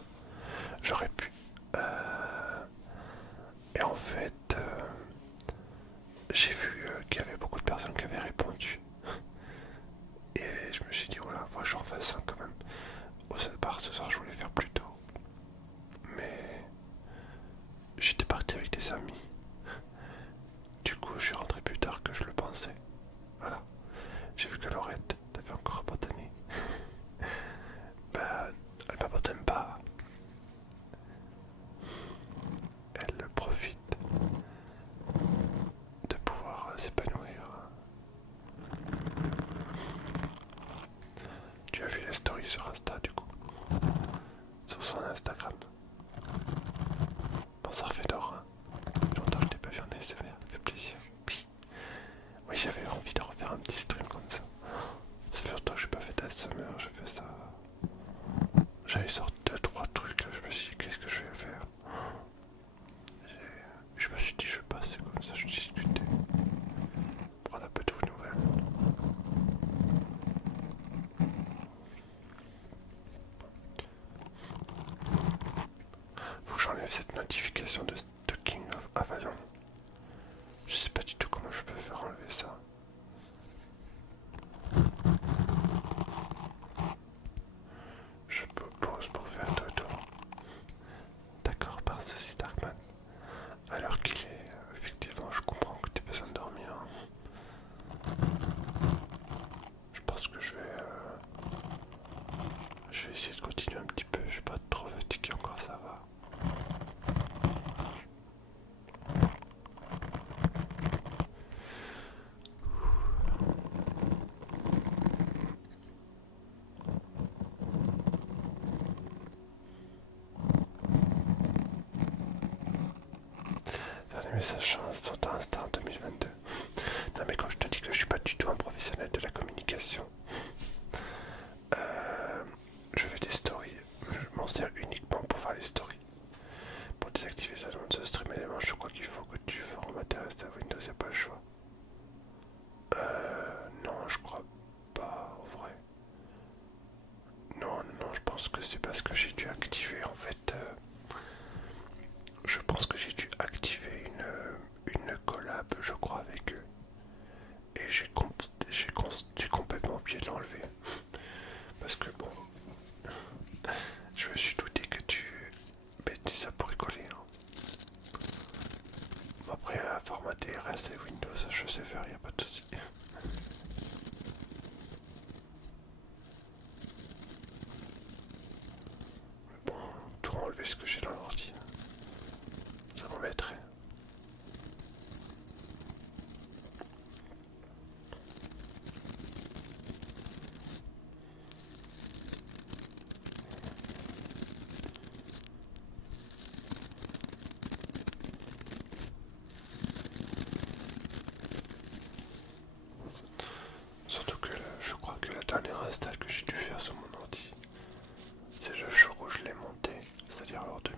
J'aurais pu. Et en fait, j'ai vu qu'il y avait beaucoup de personnes qui avaient répondu. Et je me suis dit, voilà, faut que j'en fasse un quand même. Au départ, ce soir, je voulais faire plus tôt. Mais j'étais parti avec des amis. Du coup, je suis rentré plus tard que je le pensais. Voilà. J'ai vu que Laurette t'avait encore abandonné. Bah, elle m'abandonne pas. Elle profite de pouvoir s'épanouir. Tu as vu la story sur Insta du coup? Sur son Instagram. Bonsoir Fedor. Longtemps que je t'ai pas vu en ASMR, ça fait plaisir. Oui, j'avais envie de refaire un petit stream comme ça. Ça fait longtemps que j'ai pas fait d'ASMR, j'ai fait ça. J'avais sorti 2-3 trucs là, je me suis dit qu'est-ce que je vais faire. Je me suis dit je passe comme ça, je discutais. Prendre un peu de vos nouvelles. Faut que j'enlève cette notification de King of Avalon. Je sais pas du tout comment je peux faire enlever ça. Je pose pour faire dodo. D'accord, par ceci Darkman. Alors qu'il est, effectivement, je comprends que tu as besoin de dormir. Je pense que je vais essayer de continuer un petit peu. Je suis pas trop fatigué encore, ça va. Dernier message sur Insta en 2022. Non mais quand je te dis que je suis pas du tout un professionnel de la communication, je fais des stories. Je m'en sers uniquement pour faire les stories. Pour désactiver l'annonce de stream élément, je crois qu'il faut que tu formates reste à Windows, y a pas le choix. Non, je crois pas en vrai. Non, non, je pense que c'est parce que j'ai dû activer en fait. Je pense que j'ai dû activer une collab, je crois, avec eux. Et j'ai complètement oublié de l'enlever. Parce que bon, je me suis douté que tu mettais ça pour rigoler. Hein. Après, à formater reste et Windows, je sais faire, y a pas de souci. Bon, tout enlever ce que j'ai dans l'ordi. Ça m'embêterait. Surtout que je crois que la dernière install que j'ai dû faire sur mon ordi, c'est le jour où je l'ai monté, c'est-à-dire lors de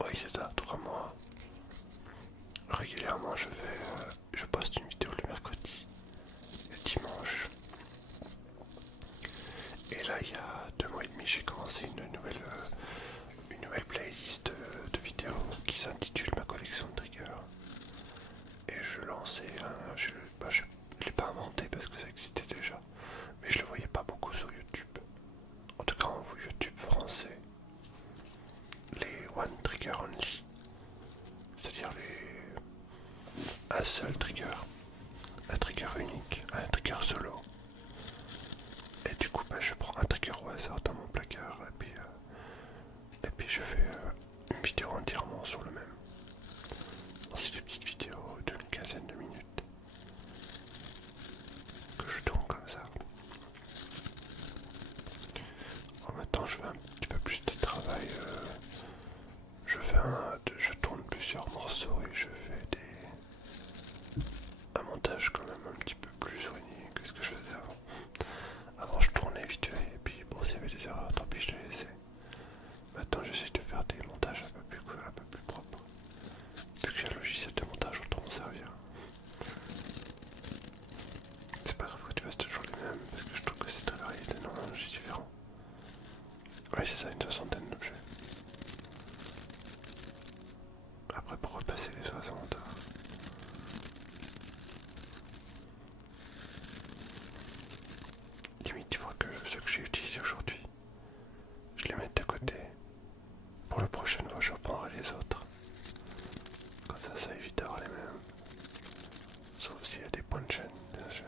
Oui, c'est ça, 3 mois. Régulièrement, je poste une vidéo le mercredi et le dimanche. Et là, il y a 2 mois et demi, j'ai commencé une nouvelle playlist de vidéos qui s'intitule Ma collection de triggers. Et je lançais, je ne l'ai pas inventé parce que ça existait déjà, mais je le voyais pas beaucoup sur YouTube. En tout cas, en YouTube français, les One Trigger Only, c'est-à-dire un seul trigger, un trigger unique, un trigger solo. Et du coup, je prends un trigger au hasard dans mon placard et puis je fais une vidéo entièrement sur le même. C'est des petites vidéos d'une quinzaine de minutes que je tourne comme ça. Maintenant, je fais un petit peu plus de travail. Je tourne plusieurs morceaux et je fais un montage quand même un petit peu plus soigné que ce que je faisais avant. Avant, je tournais vite fait et puis bon, s'il y avait des erreurs, tant pis, je les laissais. Maintenant, j'essaie de faire des montages un peu plus propres. Vu que j'ai un logiciel de montage, autant m'en servir. C'est pas grave que tu fasses toujours les mêmes parce que je trouve que c'est très varié, des noms différents. Ouais, c'est ça, une 60aine d'objets. Après, pour repasser les 60, limite, il faudra que ceux que j'ai utilisés aujourd'hui, je les mette de côté. Pour la prochaine fois, je reprendrai les autres. Comme ça évite d'avoir les mêmes. Sauf s'il y a des points de chaîne, bien sûr.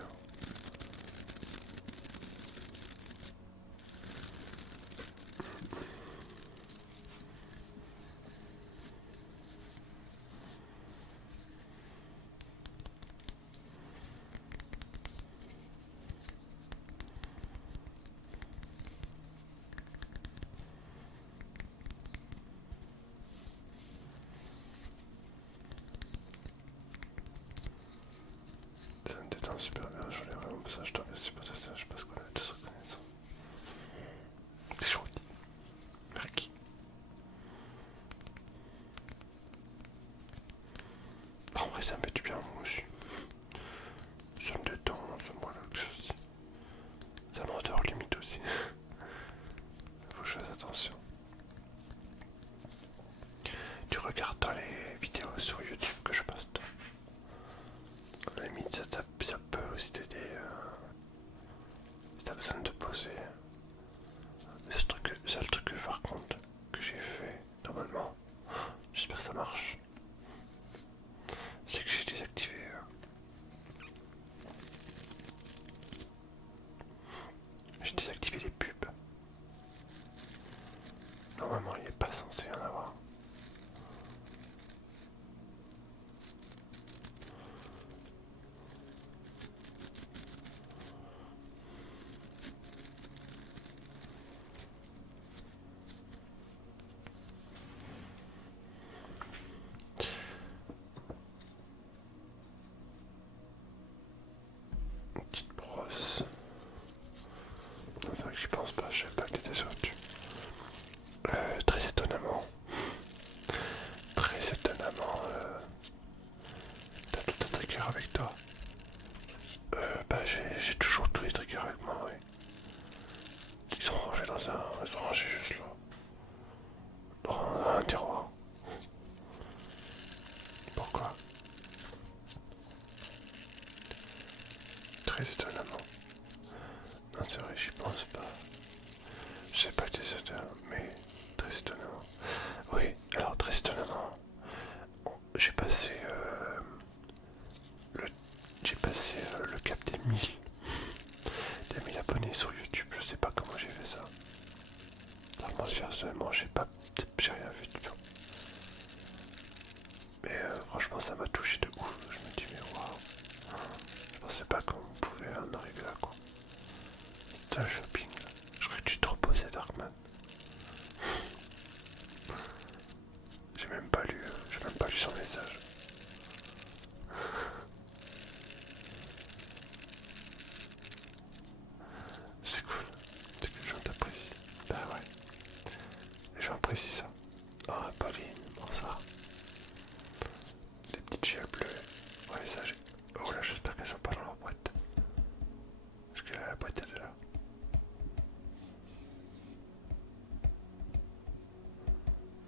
Ça me détend super bien, j'en ai vraiment besoin, je t'en remercie pour ça, je pense qu'on est tous reconnaissants. C'est chouette. Merci. En vrai, ça me fait du bien, moi aussi. Ça me détend, ça me relaxe aussi. Ça m'endort limite aussi. Faut que je fasse attention. Tu regardes dans les vidéos sur YouTube que je poste. À la limite, ça peut aussi t'aider si t'as besoin de te poser. C'est le truc que par contre que j'ai fait normalement. J'espère que ça marche. C'est que j'ai désactivé. J'ai désactivé les pubs. Normalement, il n'est pas censé y en avoir. Une petite brosse. C'est vrai que j'y pense pas, je sais pas que t'étais sur YouTube. Très étonnamment, t'as tout un trigger avec toi. J'ai toujours tous les triggers avec moi, oui. Ils sont rangés ils sont rangés juste là, dans un tiroir. Pourquoi? Très étonnamment. Non, c'est vrai, j'y pense pas. Je sais pas que t'es étonnant, mais très étonnamment. Oui, alors très étonnamment, j'ai passé le le cap des 1000 abonnés sur YouTube. Je sais pas comment j'ai fait ça. Alors moi personnellement, j'ai rien vu du tout. Mais franchement, ça m'a touché de ouf. Je me dis mais waouh, je pensais pas qu'on pouvait en arriver là quoi. C'est un shopping. J'aurais dû te reposer Darkman. J'ai même pas lu son message. C'est cool que les gens t'apprécient. Bah ouais, les gens apprécient ça. Oh Pauline, bon. ça. Des petites fioles bleues. Ouais, ça j'ai. Oh là, j'espère qu'elles sont pas dans leur boîte. Parce que là, la boîte elle est là.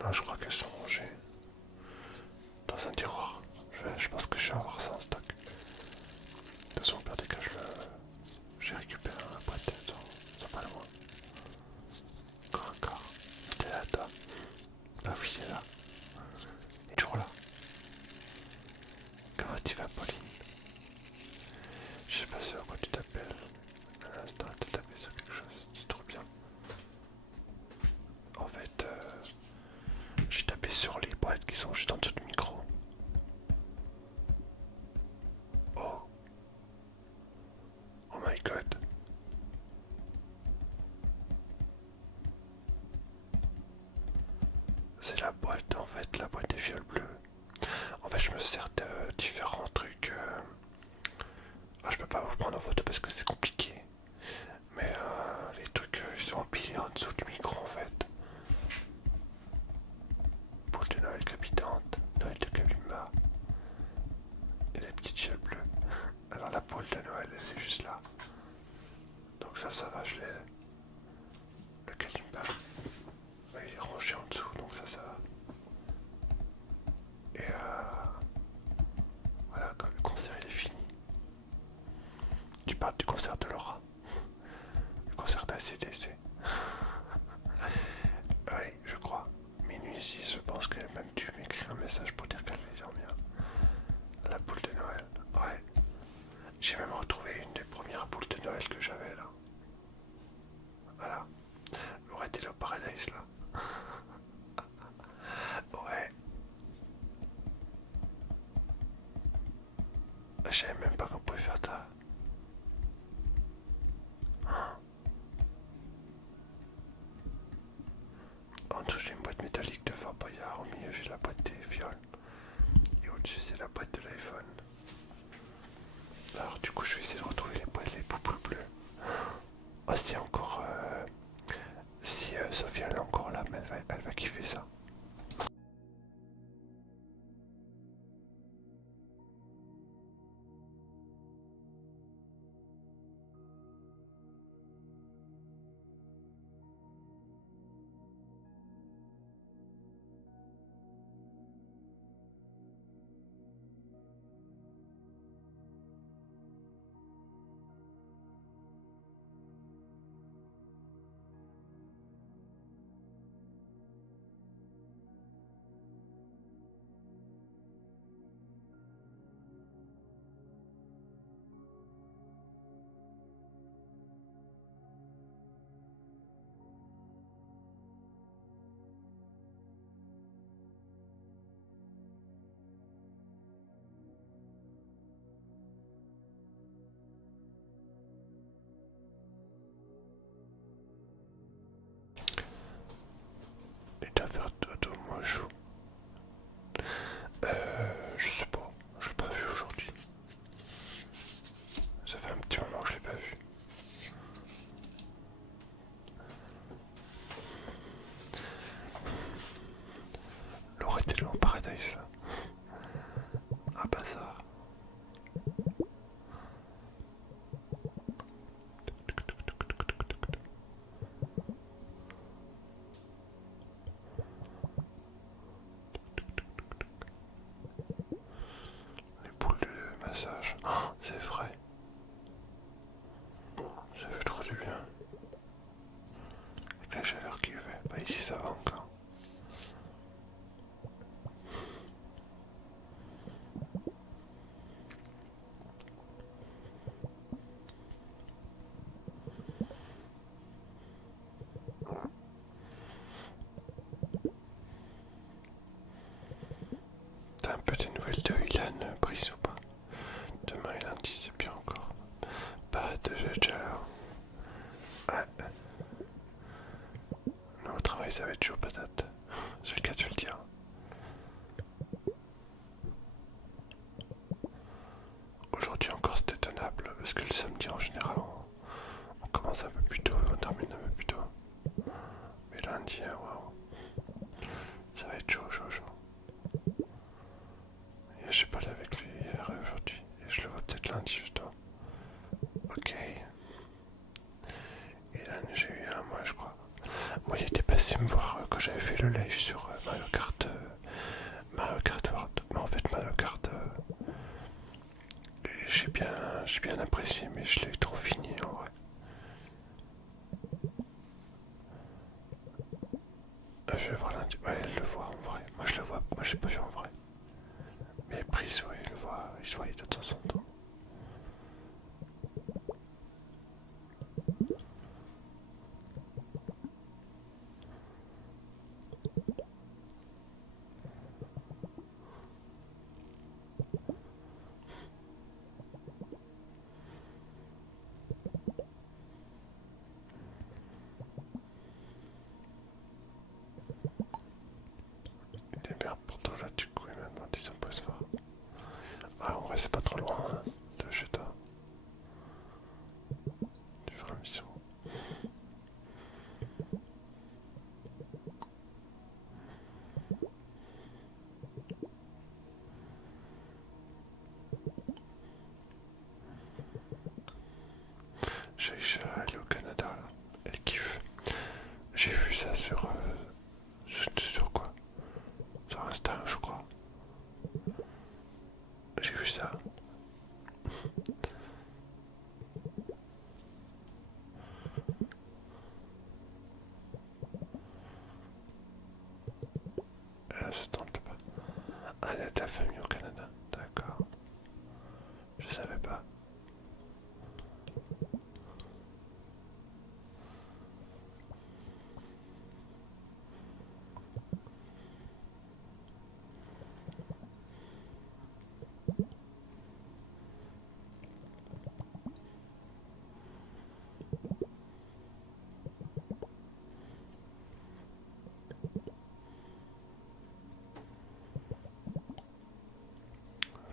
Non, je crois qu'elles sont rangées dans un tiroir. Je pense que je vais avoir ça en stock. De toute façon, au pire des cas, j'ai récupéré la boîte dans pas loin. Encore. T'es là, toi. Ah oui, il est là. Il est toujours là. Comment tu vas, Pauline? Je sais pas sur quoi tu t'appelles. À l'instant, tu t'es tapé sur quelque chose. C'est trop bien. En fait, j'ai tapé sur les boîtes qui sont juste en dessous du micro. Oh. Oh my god. C'est la boîte, en fait, la boîte des fioles bleues. En fait, je me sers de différents trucs. Ah, je peux pas vous prendre en photo parce que c'est compliqué. Mais les trucs, ils sont empilés en dessous du micro, en fait. Boule de Noël capitante, Noël de Kalimba. Et les petites fioles bleues. Alors la boule de Noël, elle est juste là. Donc ça va, je l'ai. Le Kalimba, il est rangé en dessous, donc ça va. Et voilà, quand le concert il est fini. Tu parles du concert de Laura. Le concert d'ACDC. Oui, je crois. Minuit 6, je pense qu'elle a même dû m'écrire un message pour dire qu'elle allait dormir. La boule de Noël. Ouais. J'ai même retrouvé une des premières boules de Noël que j'avais là. Voilà. Aurait été le Paradise là. Ouais. Je savais même pas qu'on pouvait faire ça. En dessous j'ai une boîte métallique de Fort Boyard, au milieu j'ai la boîte des viols. Et au-dessus c'est la boîte de l'iPhone. Alors du coup je vais essayer de retrouver les boîtes, les poupoules bleues. Oh si encore... si Sophia elle est encore là, mais elle va kiffer ça. Et t'as faire dodo, moi je joue. Je sais pas, je l'ai pas vu aujourd'hui. Ça fait un petit moment que je l'ai pas vu. Laura était en Paradise là. Ah bah ça. Les boules de massage. Oh, c'est vrai. Ça fait trop du bien. Avec la chaleur qu'il fait. Bah ici ça va encore. T'as un peu des nouvelles de Ilan Brice ou pas? Demain et lundi c'est bien encore. Pas de chaleur. Ouais. Non, au travail ça va être chaud patate. C'est le cas de le dire. Aujourd'hui encore c'était tenable parce que le samedi en général on commence un peu plus tôt et on termine un peu plus tôt. Mais lundi, waouh, ça va être chaud, chaud, chaud. Mario Kart World. Mais en fait, Mario Kart, j'ai bien apprécié, mais je l'ai trop fini en vrai. Je vais voir lundi. Ouais, elle le voit en vrai. Moi, je le vois. Moi, je l'ai pas vu en vrai. Mais Prise, ouais, il le voit. Il se voyait de temps en temps. Il est bien pour toi là, du coup, et maintenant, disons pas ça. Ah, en vrai, c'est pas trop loin hein, de chez toi. Tu feras une mission. J'ai allé au Canada là. Elle kiffe. J'ai vu ça sur quoi? Sur Insta, je crois. J'ai vu ça. Ça tente pas. Ah, elle a ta famille au Canada. D'accord. Je savais pas.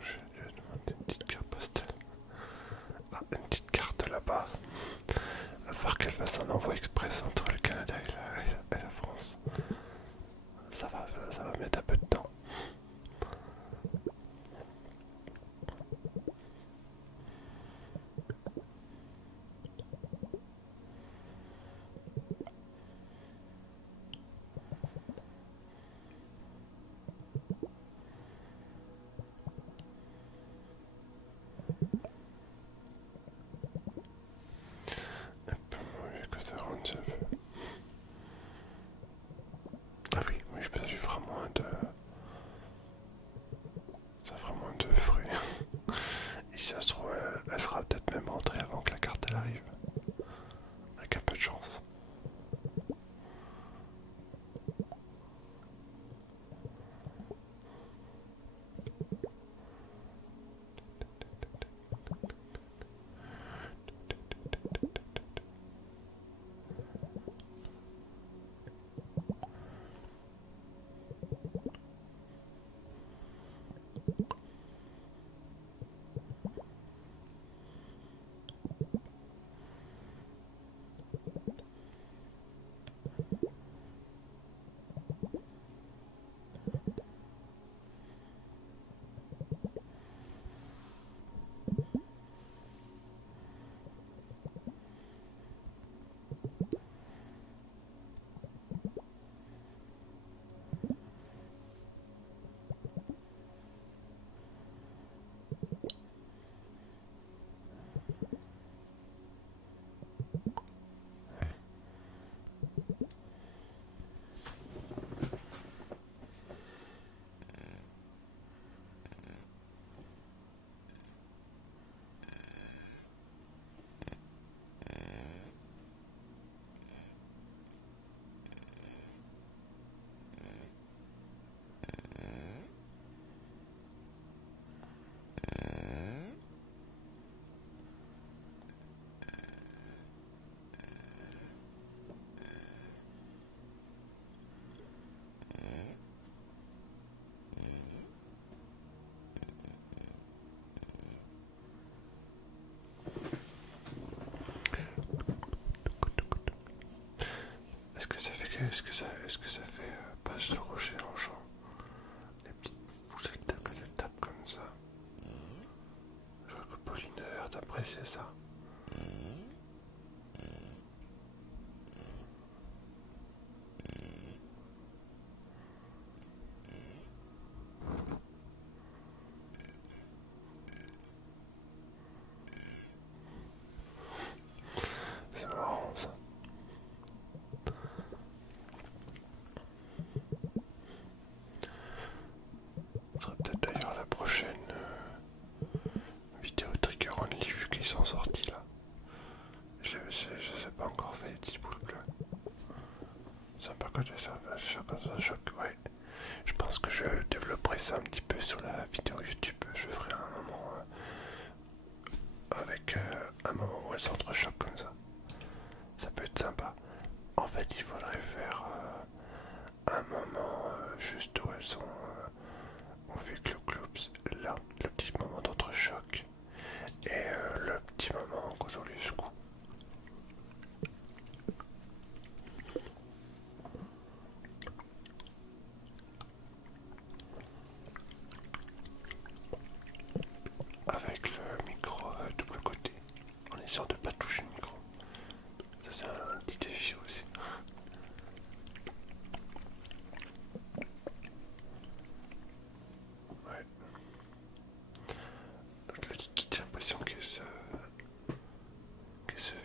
Je vais lui demander une petite carte postale. Ah, une petite carte là-bas. À part qu'elle fasse un envoi express entre le Canada et la France. Ça va mettre un peu de temps. Oui, que ça rende ça veut. Ah oui, oui, je pense que ça fera moins de fruits. Et si ça se trouve, elle sera peut-être même rentrée avant que la carte elle arrive. Avec un peu de chance. Est-ce que ça fait passe le rocher en champ? Les petites poucettes que tu tapes comme ça. Je vois que Pauline a l'air d'apprécier ça. ferai ça un petit peu sur la vidéo YouTube. Je ferai un moment avec un moment où elles s'entrechoquent comme ça. Ça peut être sympa. En fait, il faudrait faire un moment juste où elles sont. On fait clou-cloups, là, le petit moment d'entrechoc. Et le petit moment quand on lui secoue. Avec le micro double côté, en essayant de pas toucher le micro. Ça c'est un petit défi aussi. Ouais. Donc le liquide, j'ai l'impression qu'elle se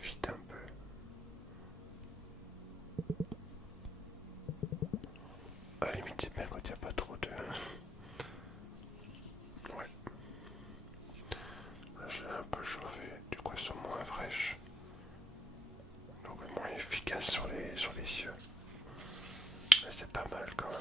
vide un peu. À la limite c'est bien quand il n'y a pas trop de... Ouais. Là je l'ai un peu chauffé, du coup elles sont moins fraîches. Donc moins efficace sur les yeux. Mais c'est pas mal quand même.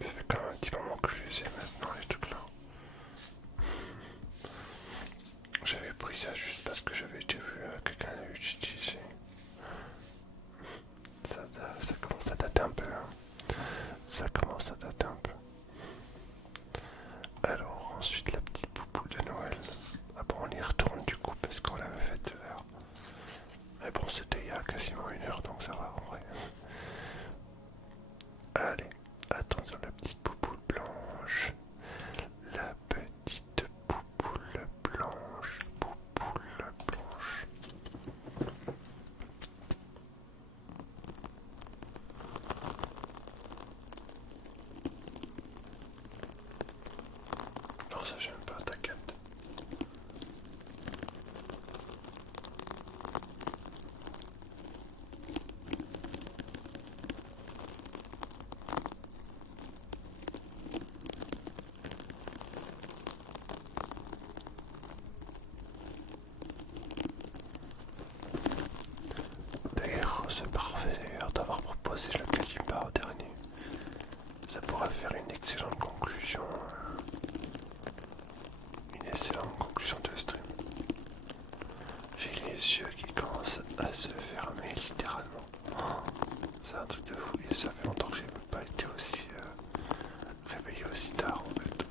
Ça fait quand même un petit moment que je les ai maintenant les trucs là. J'avais pris ça juste parce que j'avais déjà vu quelqu'un l'utiliser. Ça commence à dater un peu. Hein. Ça commence à dater un peu. Alors ensuite la petite poupou de Noël. Ah bon, on y retourne du coup parce qu'on l'avait fait tout à l'heure. Mais bon, c'était il y a quasiment 1 heure donc ça va en vrai. Allez, attention la petite poupoule blanche. La petite poupoule blanche. Poupoule blanche. Non, ça j'aime pas, t'inquiète. D'ailleurs, c'est parfait d'avoir proposé le Kalimba au dernier. Ça pourrait faire une excellente conclusion. Une excellente conclusion de stream. J'ai les yeux qui commencent à se fermer littéralement. Oh, c'est un truc de fou et ça fait longtemps que j'ai même pas été aussi réveillé aussi tard en fait.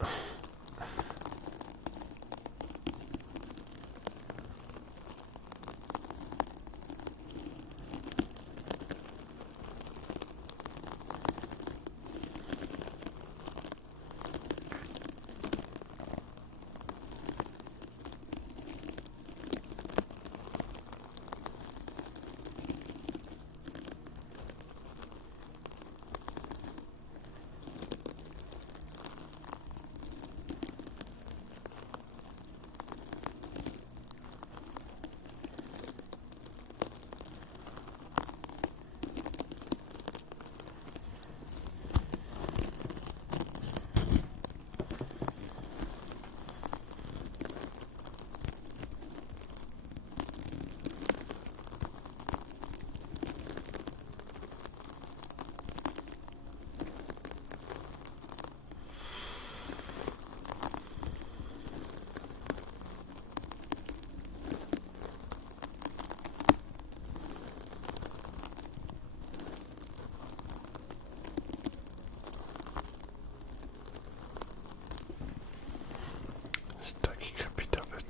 C'est toi qui crépite en fait.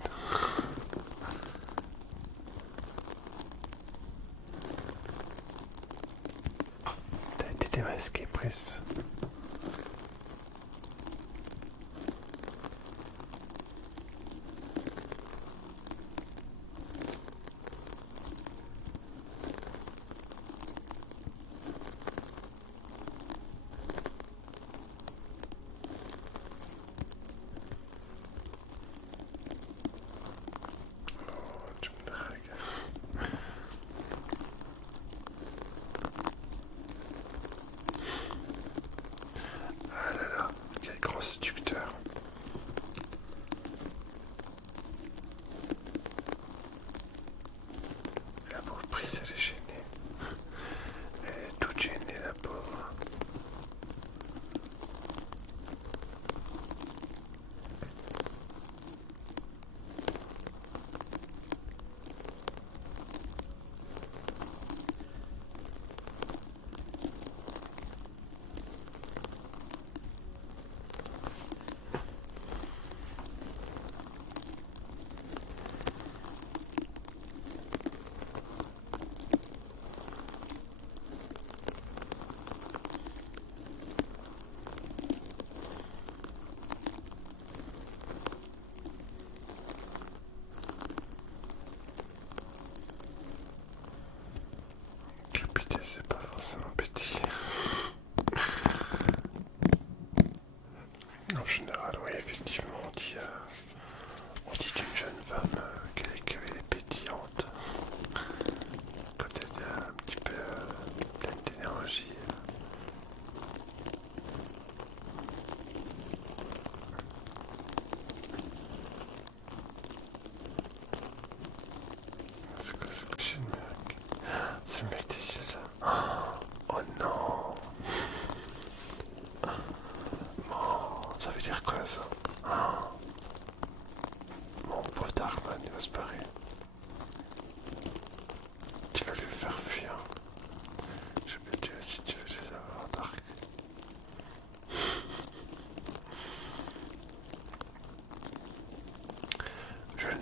T'as été démasqué, Brice. Oh, tu me dragues.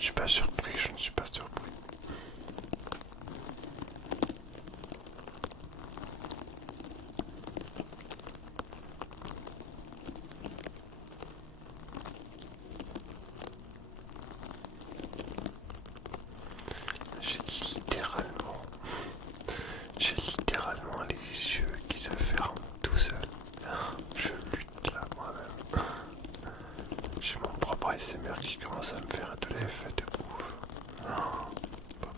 suis pas surpris, je ne suis pas surpris. J'ai littéralement, j'ai littéralement les yeux qui se ferment tout seul. Je lutte là moi-même. J'ai mon propre ASMR qui commence à me faire de l'effet de ouf.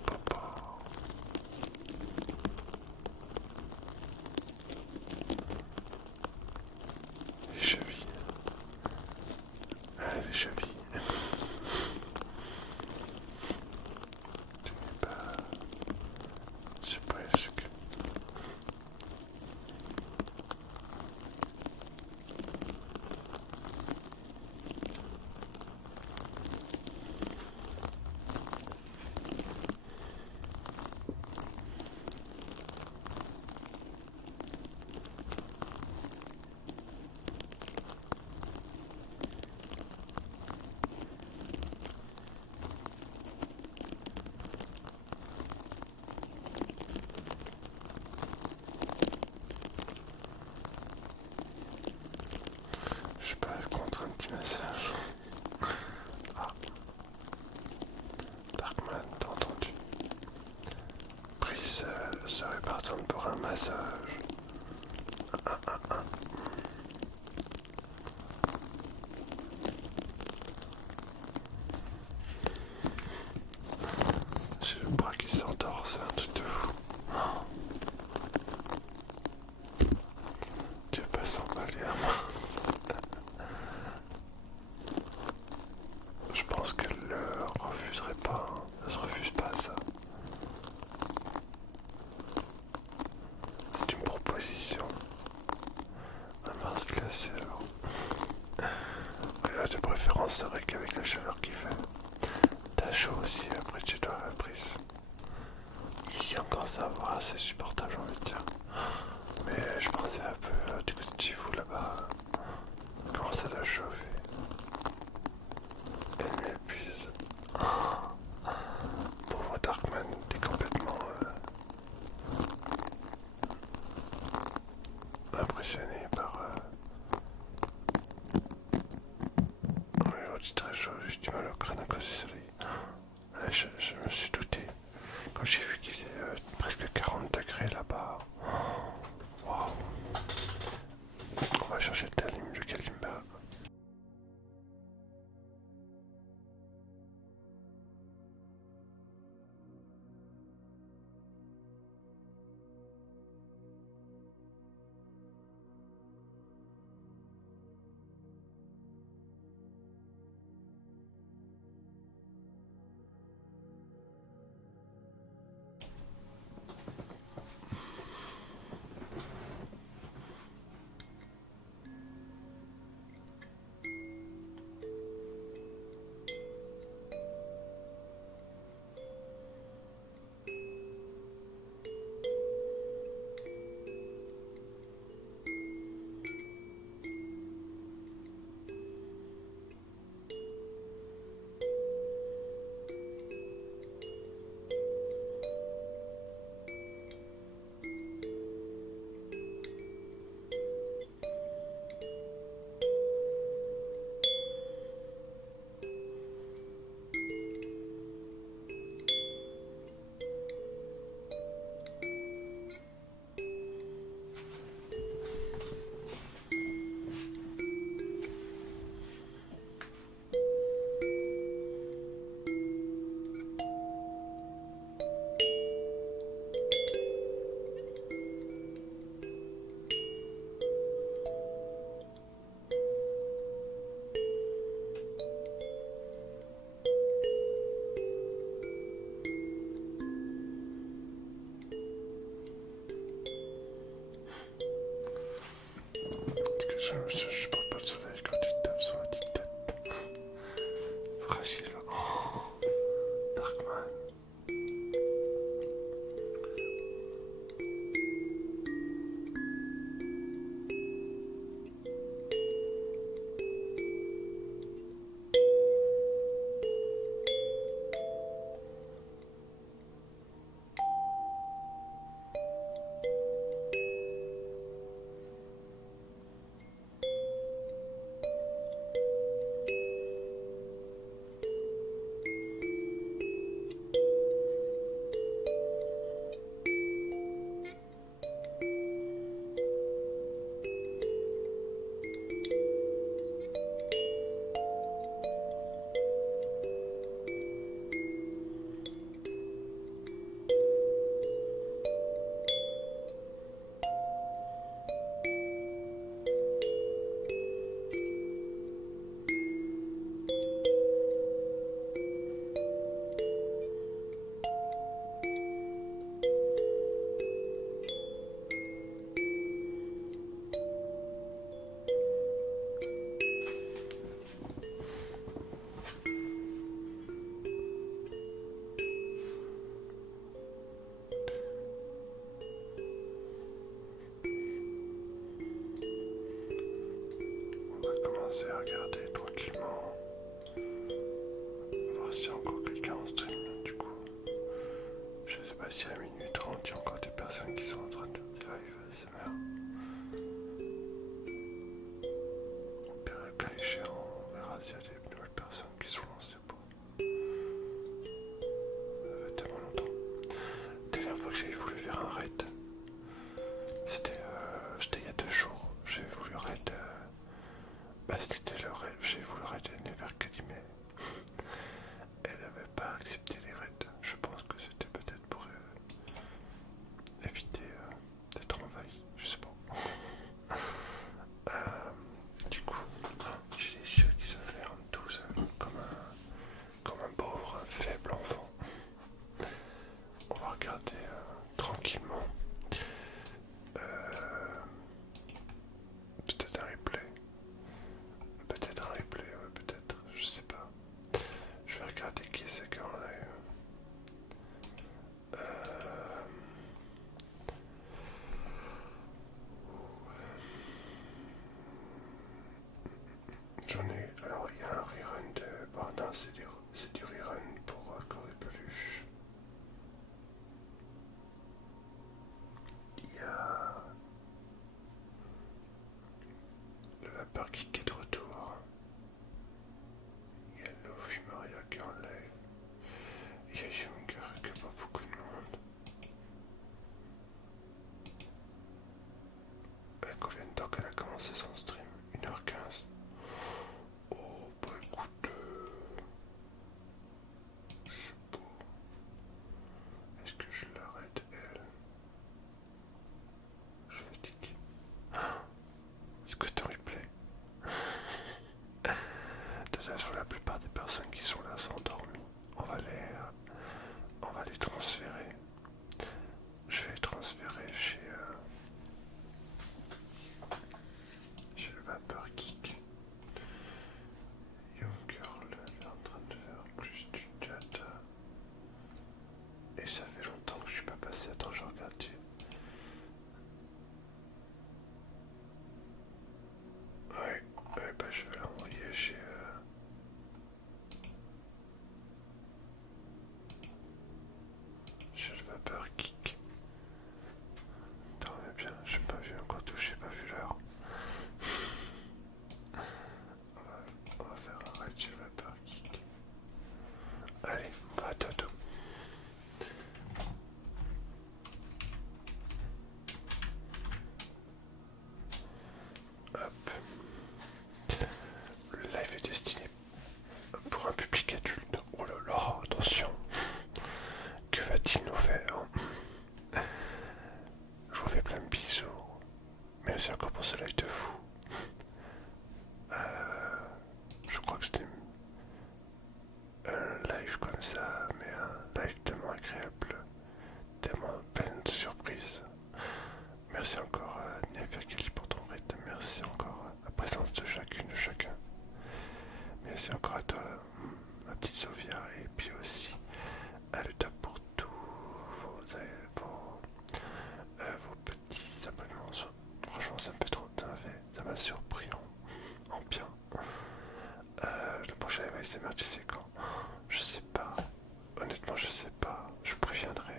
Papa. Les chevilles. Ah, les chevilles. C'est presque. Je sais pas, contre un petit massage. Ah, Darkman, t'as entendu? Prise serait partante pour un massage. J'ai le bras qui s'endort, c'est un truc de fou. Tu veux pas s'emballer à moi? Je pense qu'elle le refuserait pas. Hein. Elle se refuse pas à ça. C'est une proposition. Un mince glacé alors. De préférence, c'est vrai qu'avec la chaleur qu'il fait, t'as chaud aussi après de chez toi la prise. Ici encore ça va, c'est supportable j'ai envie de dire. Mais je pensais un peu du côté de chez vous là-bas. Comment ça doit chauffer. Elle m'épuise. Pauvre Darkman, t'es complètement impressionné par... Oui, on dit très chaud, j'ai du mal au crâne à cause du soleil. Ouais, je me suis douté. Quand j'ai vu qu'il faisait presque 40 degrés là-bas. Waouh. On va chercher le Kalimba. Je supporte pas le soleil quand tu tapes sur la petite tête. Fragile. Oh, Darkman. commencer à regarder tranquillement. Voir s'il y a encore quelqu'un en stream du coup. Je sais pas si à minuit 30 il y a encore des personnes qui sont en train de faire des lives ASMR. Au pire, le cas échéant, on verra s'il y a des nouvelles personnes qui sont lancées pour. Ça fait tellement longtemps. La dernière fois que j'avais voulu faire un raid, c'était il y a 2 jours. J'ai voulu raid. C'était le raid. J'ai voulu raid Nevercalime. Elle n'avait pas accepté les raids. Je pense que c'était peut-être pour éviter d'être envahi. Je sais pas. Du coup, j'ai les yeux qui se ferment tous comme un pauvre, faible enfant. On va regarder tranquillement. Peut-être un replay. Peut-être un replay, ouais, peut-être. Je sais pas. Je vais regarder qui c'est qu'on a eu. J'en ai. Alors, il y a un rerun de. Bon, non, c'est du rerun pour Corripeluche. Il y a. Le vapeur qui est de retour. Il y a Lofi Maria qui est en live. Il y a Junker qui n'a pas beaucoup de monde. Combien de temps qu'elle a commencé son stream? 1h15. Oh, bah écoute, je sais pas. Est-ce que je l'arrête, elle? Je vais cliquer. Est-ce que c'est un replay? De toute façon, la plupart des personnes qui sont là sont endormies. On va les transférer. Je vais les transférer chez le Vapeur Geek. Young Girl est en train de faire plus du chat. Et ça fait longtemps que je suis pas passé. Attends, je regarde. Ouais, bah je vais l'envoyer chez le Vapeur Geek. Attends, mais bien, j'ai pas vu encore tout, j'ai pas vu l'heure. On va faire un raid chez le Vapeur Geek. Allez, on va à dodo. Hop. Le live est destiné pour un public adulte. Oh là là, attention. Que va-t-il nous faire? Je vous fais plein de bisous. Merci encore pour ce live de fou. Je crois que c'était un live comme ça, mais un live tellement agréable, tellement plein de surprises. Merci encore à Nevercalime pour ton raid. Merci encore à la présence de chacune, de chacun. Merci encore à toi, ma petite Sofia, et puis aussi à le top pour tous vos petits abonnements. Franchement, ça me fait trop, ça m'a surpris en bien. Le prochain ASMR, tu sais quand? Je sais pas. Honnêtement, je sais pas. Je préviendrai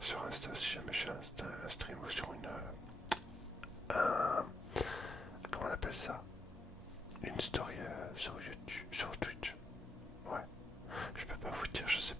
sur Insta si jamais je fais un stream ou sur comment on appelle ça? Une story sur YouTube, sur Twitch. Ouais. Je peux pas vous dire, je sais